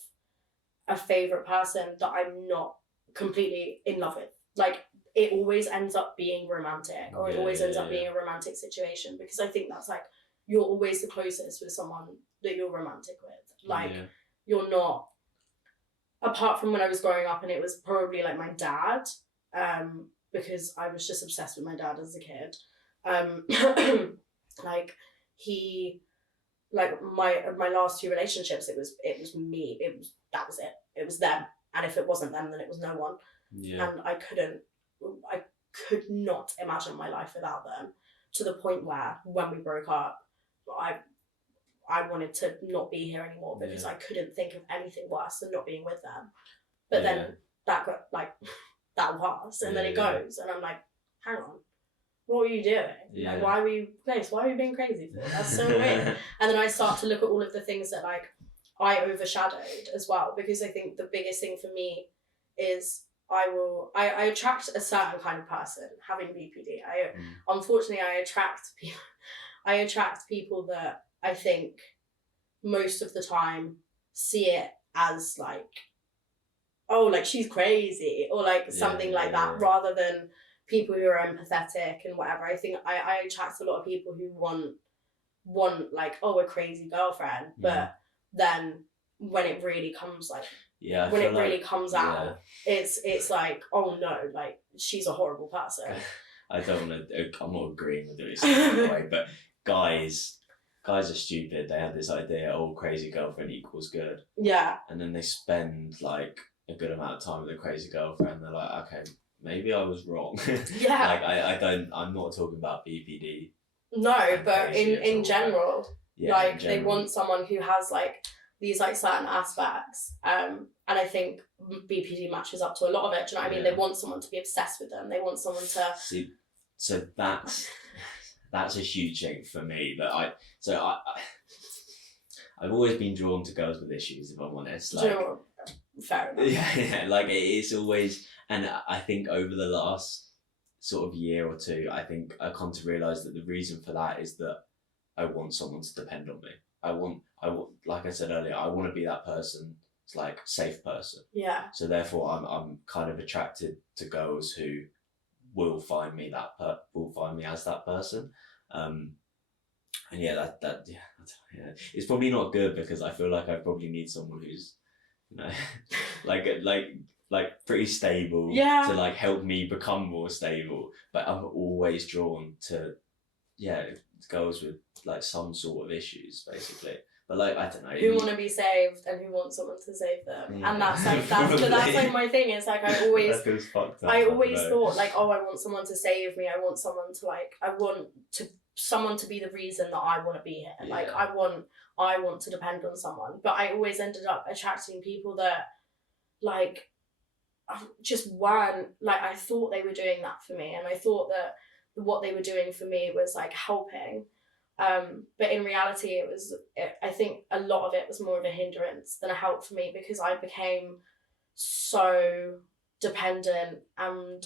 a favorite person that I'm not completely in love with. Like it always ends up being romantic, or it always ends up being a romantic situation, because I think that's like, you're always the closest with someone that you're romantic with. Like you're not, apart from when I was growing up, and it was probably like my dad, because I was just obsessed with my dad as a kid. Like he, like my last 2 relationships, it was me. That was it. It was them. And if it wasn't them, then it was no one. And I could not imagine my life without them, to the point where when we broke up, I wanted to not be here anymore because I couldn't think of anything worse than not being with them. But then that got like, that passed, and then it goes, and I'm like, hang on, what were you doing? Like, why were you being crazy for? That's so weird. And then I start to look at all of the things that like I overshadowed as well, because I think the biggest thing for me is I attract a certain kind of person having BPD. Unfortunately I attract people that I think most of the time see it as like, oh, like she's crazy, or like something like that, rather than people who are empathetic and whatever. I think I attract a lot of people who want like, oh, a crazy girlfriend, but then when it really comes like, when it really comes out, it's like, oh no, like she's a horrible person. I'm not agreeing with this in a way, but guys are stupid. They have this idea, oh, crazy girlfriend equals good. And then they spend like a good amount of time with a crazy girlfriend. They're like, okay, maybe I was wrong. Like I'm not talking about BPD. No, but in general, they want someone who has like these like certain aspects, and I think BPD matches up to a lot of it. Do you know what I mean? They want someone to be obsessed with them. They want someone to see. So that's that's a huge thing for me. But I've always been drawn to girls with issues, if I'm honest. Like, fair enough. Yeah, like it's always, and I think over the last sort of year or two, I think I come to realise that the reason for that is that I want someone to depend on me. I want, like I said earlier, I want to be that person, like safe person. Yeah. So therefore, I'm kind of attracted to girls who will find me as that person. And yeah, it's probably not good because I feel like I probably need someone who's, you know, like pretty stable to like help me become more stable. But I'm always drawn to, girls with like some sort of issues, basically. But like, I don't know. Who want to be saved and who want someone to save them. Yeah. And that's like, that's like my thing. It's like, I always thought like, oh, I want someone to save me. I want someone to like, someone to be the reason that I want to be here. Yeah. Like I want to depend on someone. But I always ended up attracting people that like just weren't, like I thought they were doing that for me, and I thought that what they were doing for me was like helping. But in reality I think a lot of it was more of a hindrance than a help for me, because I became so dependent and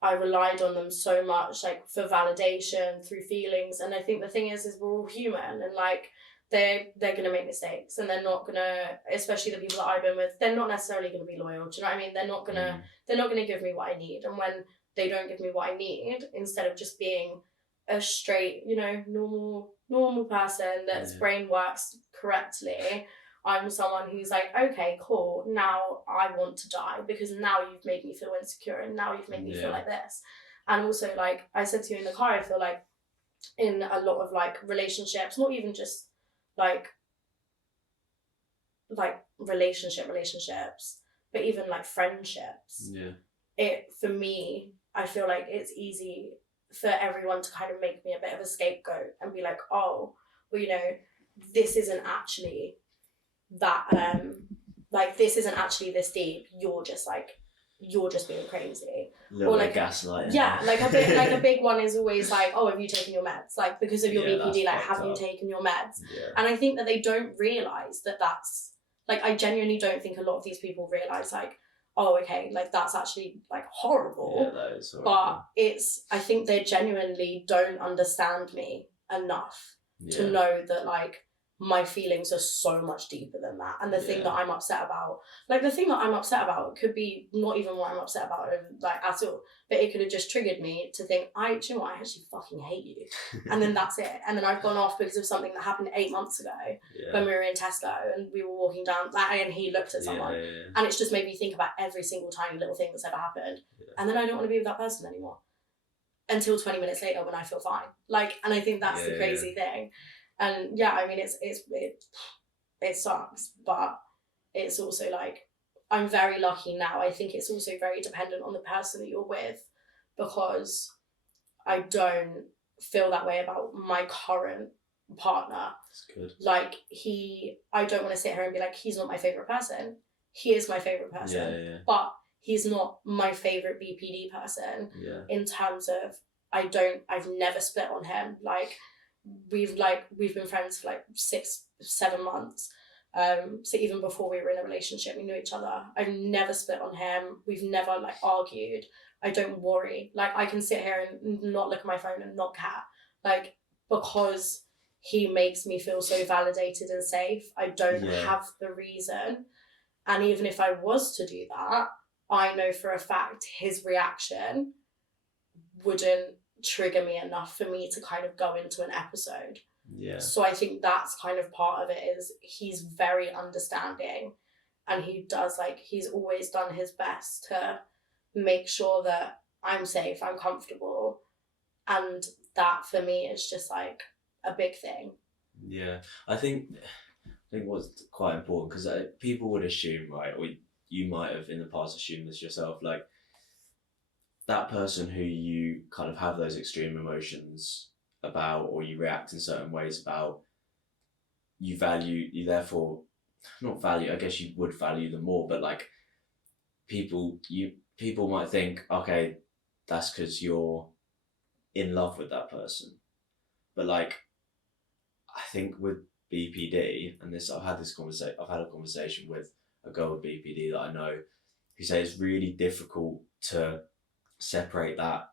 I relied on them so much, like for validation through feelings. And I think the thing is we're all human, and like they're gonna make mistakes, and they're not gonna, especially the people that I've been with, they're not necessarily gonna be loyal. Do you know what I mean? They're not gonna give me what I need. And when they don't give me what I need, instead of just being a straight, you know, normal person that's brain works correctly, I'm someone who's like, okay, cool, now I want to die because now you've made me feel insecure and now you've made me feel like this. And also, like I said to you in the car, I feel like in a lot of like relationships, not even just like relationships, but even like friendships. For me, I feel like it's easy for everyone to kind of make me a bit of a scapegoat and be like, oh, well, you know, this isn't actually that, like, this isn't actually this deep. You're just being crazy. Or like gaslighting. Yeah, like a big one is always like, oh, have you taken your meds? Like, because of your BPD, like, have you taken your meds? Yeah. And I think that they don't realise that that's, like, I genuinely don't think a lot of these people realise, like, oh, okay, like that's actually like horrible. Yeah, that is horrible. But I think they genuinely don't understand me enough to know that like my feelings are so much deeper than that. And the thing that I'm upset about, could be not even what I'm upset about like at all, but it could have just triggered me to think, do you know what, I actually fucking hate you. And then that's it. And then I've gone off because of something that happened 8 months ago when we were in Tesco and we were walking down, and he looked at someone and it's just made me think about every single tiny little thing that's ever happened. And then I don't want to be with that person anymore until 20 minutes later when I feel fine. Like, and I think that's the crazy thing. And I mean, it sucks, but it's also like, I'm very lucky now. I think it's also very dependent on the person that you're with, because I don't feel that way about my current partner. That's good. Like I don't want to sit here and be like, he's not my favourite person. He is my favourite person, but he's not my favourite BPD person in terms of, I've never split on him. Like, we've been friends for like 6-7 months. So even before we were in a relationship, we knew each other. I've never split on him. We've never like argued. I don't worry. Like, I can sit here and not look at my phone and not care. Like, because he makes me feel so validated and safe. I don't have the reason. And even if I was to do that, I know for a fact his reaction wouldn't trigger me enough for me to kind of go into an episode. So I think that's kind of part of it, is he's very understanding, and he's always done his best to make sure that I'm safe, I'm comfortable, and that for me is just like a big thing. I think what's quite important, because people would assume, right, or you might have in the past assumed this yourself, like that person who you kind of have those extreme emotions about, or you react in certain ways about, you therefore not value, I guess you would value them more, but like people might think, okay, that's because you're in love with that person. But like, I think with BPD, and this I've had a conversation with a girl with BPD that I know, who says it's really difficult to separate that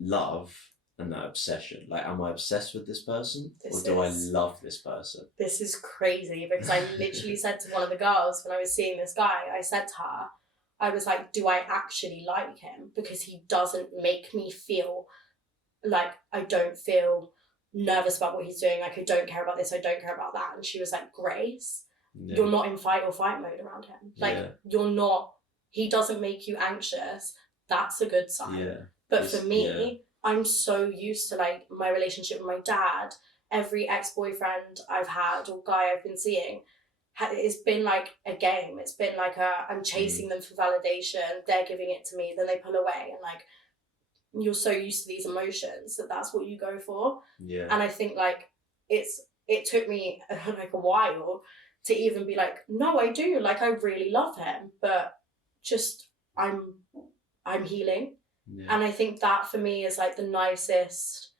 love and that obsession. Like, am I obsessed with this person, or do I love this person? This is crazy, because I literally said to one of the girls when I was seeing this guy, I said to her, I was like, do I actually like him? Because he doesn't make me feel like, I don't feel nervous about what he's doing. Like, I don't care about this, I don't care about that. And she was like, Grace, you're not in fight or flight mode around him. Like, you're not, he doesn't make you anxious. That's a good sign. But for me, I'm so used to like my relationship with my dad. Every ex-boyfriend I've had or guy I've been seeing, it's been like a game. It's been like I'm chasing them for validation. They're giving it to me, then they pull away, and like, you're so used to these emotions that's what you go for. And I think like it took me like a while to even be like, no, I do, like, I really love him, but just I'm healing. And I think that for me is like the nicest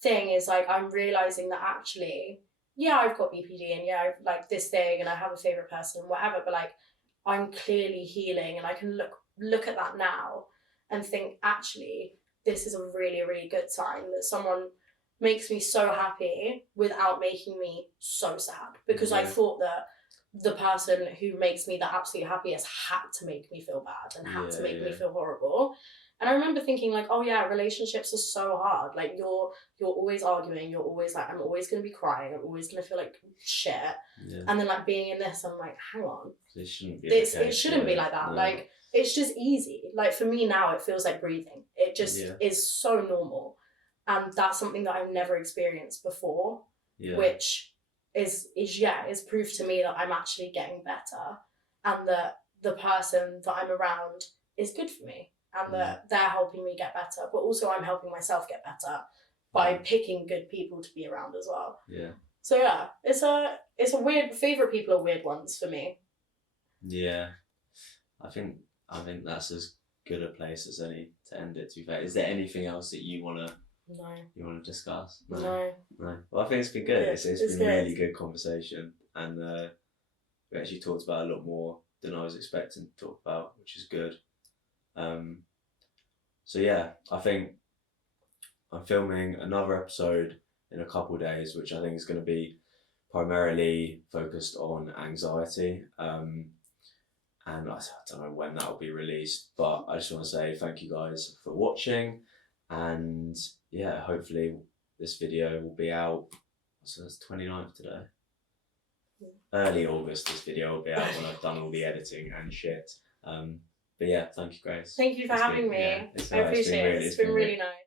thing, is like I'm realizing that actually, yeah, I've got BPD, and yeah, I've like this thing, and I have a favorite person and whatever, but like I'm clearly healing, and I can look at that now and think, actually, this is a really, really good sign that someone makes me so happy without making me so sad. Because I thought that the person who makes me the absolute happiest had to make me feel bad and had to make me feel horrible. And I remember thinking like, oh yeah, relationships are so hard. Like you're always arguing. You're always like, I'm always going to be crying. I'm always going to feel like shit. And then like being in this, I'm like, hang on. It shouldn't be. It shouldn't be like that. No. Like, it's just easy. Like for me now, it feels like breathing. It just is so normal. And that's something that I've never experienced before, which is proof to me that I'm actually getting better, and that the person that I'm around is good for me, and that they're helping me get better, but also I'm helping myself get better by picking good people to be around as well. So yeah, it's a weird, favorite people are weird ones for me. I think that's as good a place as any to end it, to be fair. Is there anything else that you want to discuss? No. Well, I think it's been good. It's been a really good conversation, and we actually talked about a lot more than I was expecting to talk about, which is good. So yeah, I think I'm filming another episode in a couple of days, which I think is going to be primarily focused on anxiety. And I don't know when that will be released, but I just want to say thank you guys for watching, and yeah, hopefully this video will be out. So that's 29th today. Early August, this video will be out when I've done all the editing and shit. But yeah, thank you, Grace. Thank you for having me. I appreciate it. It's been really nice.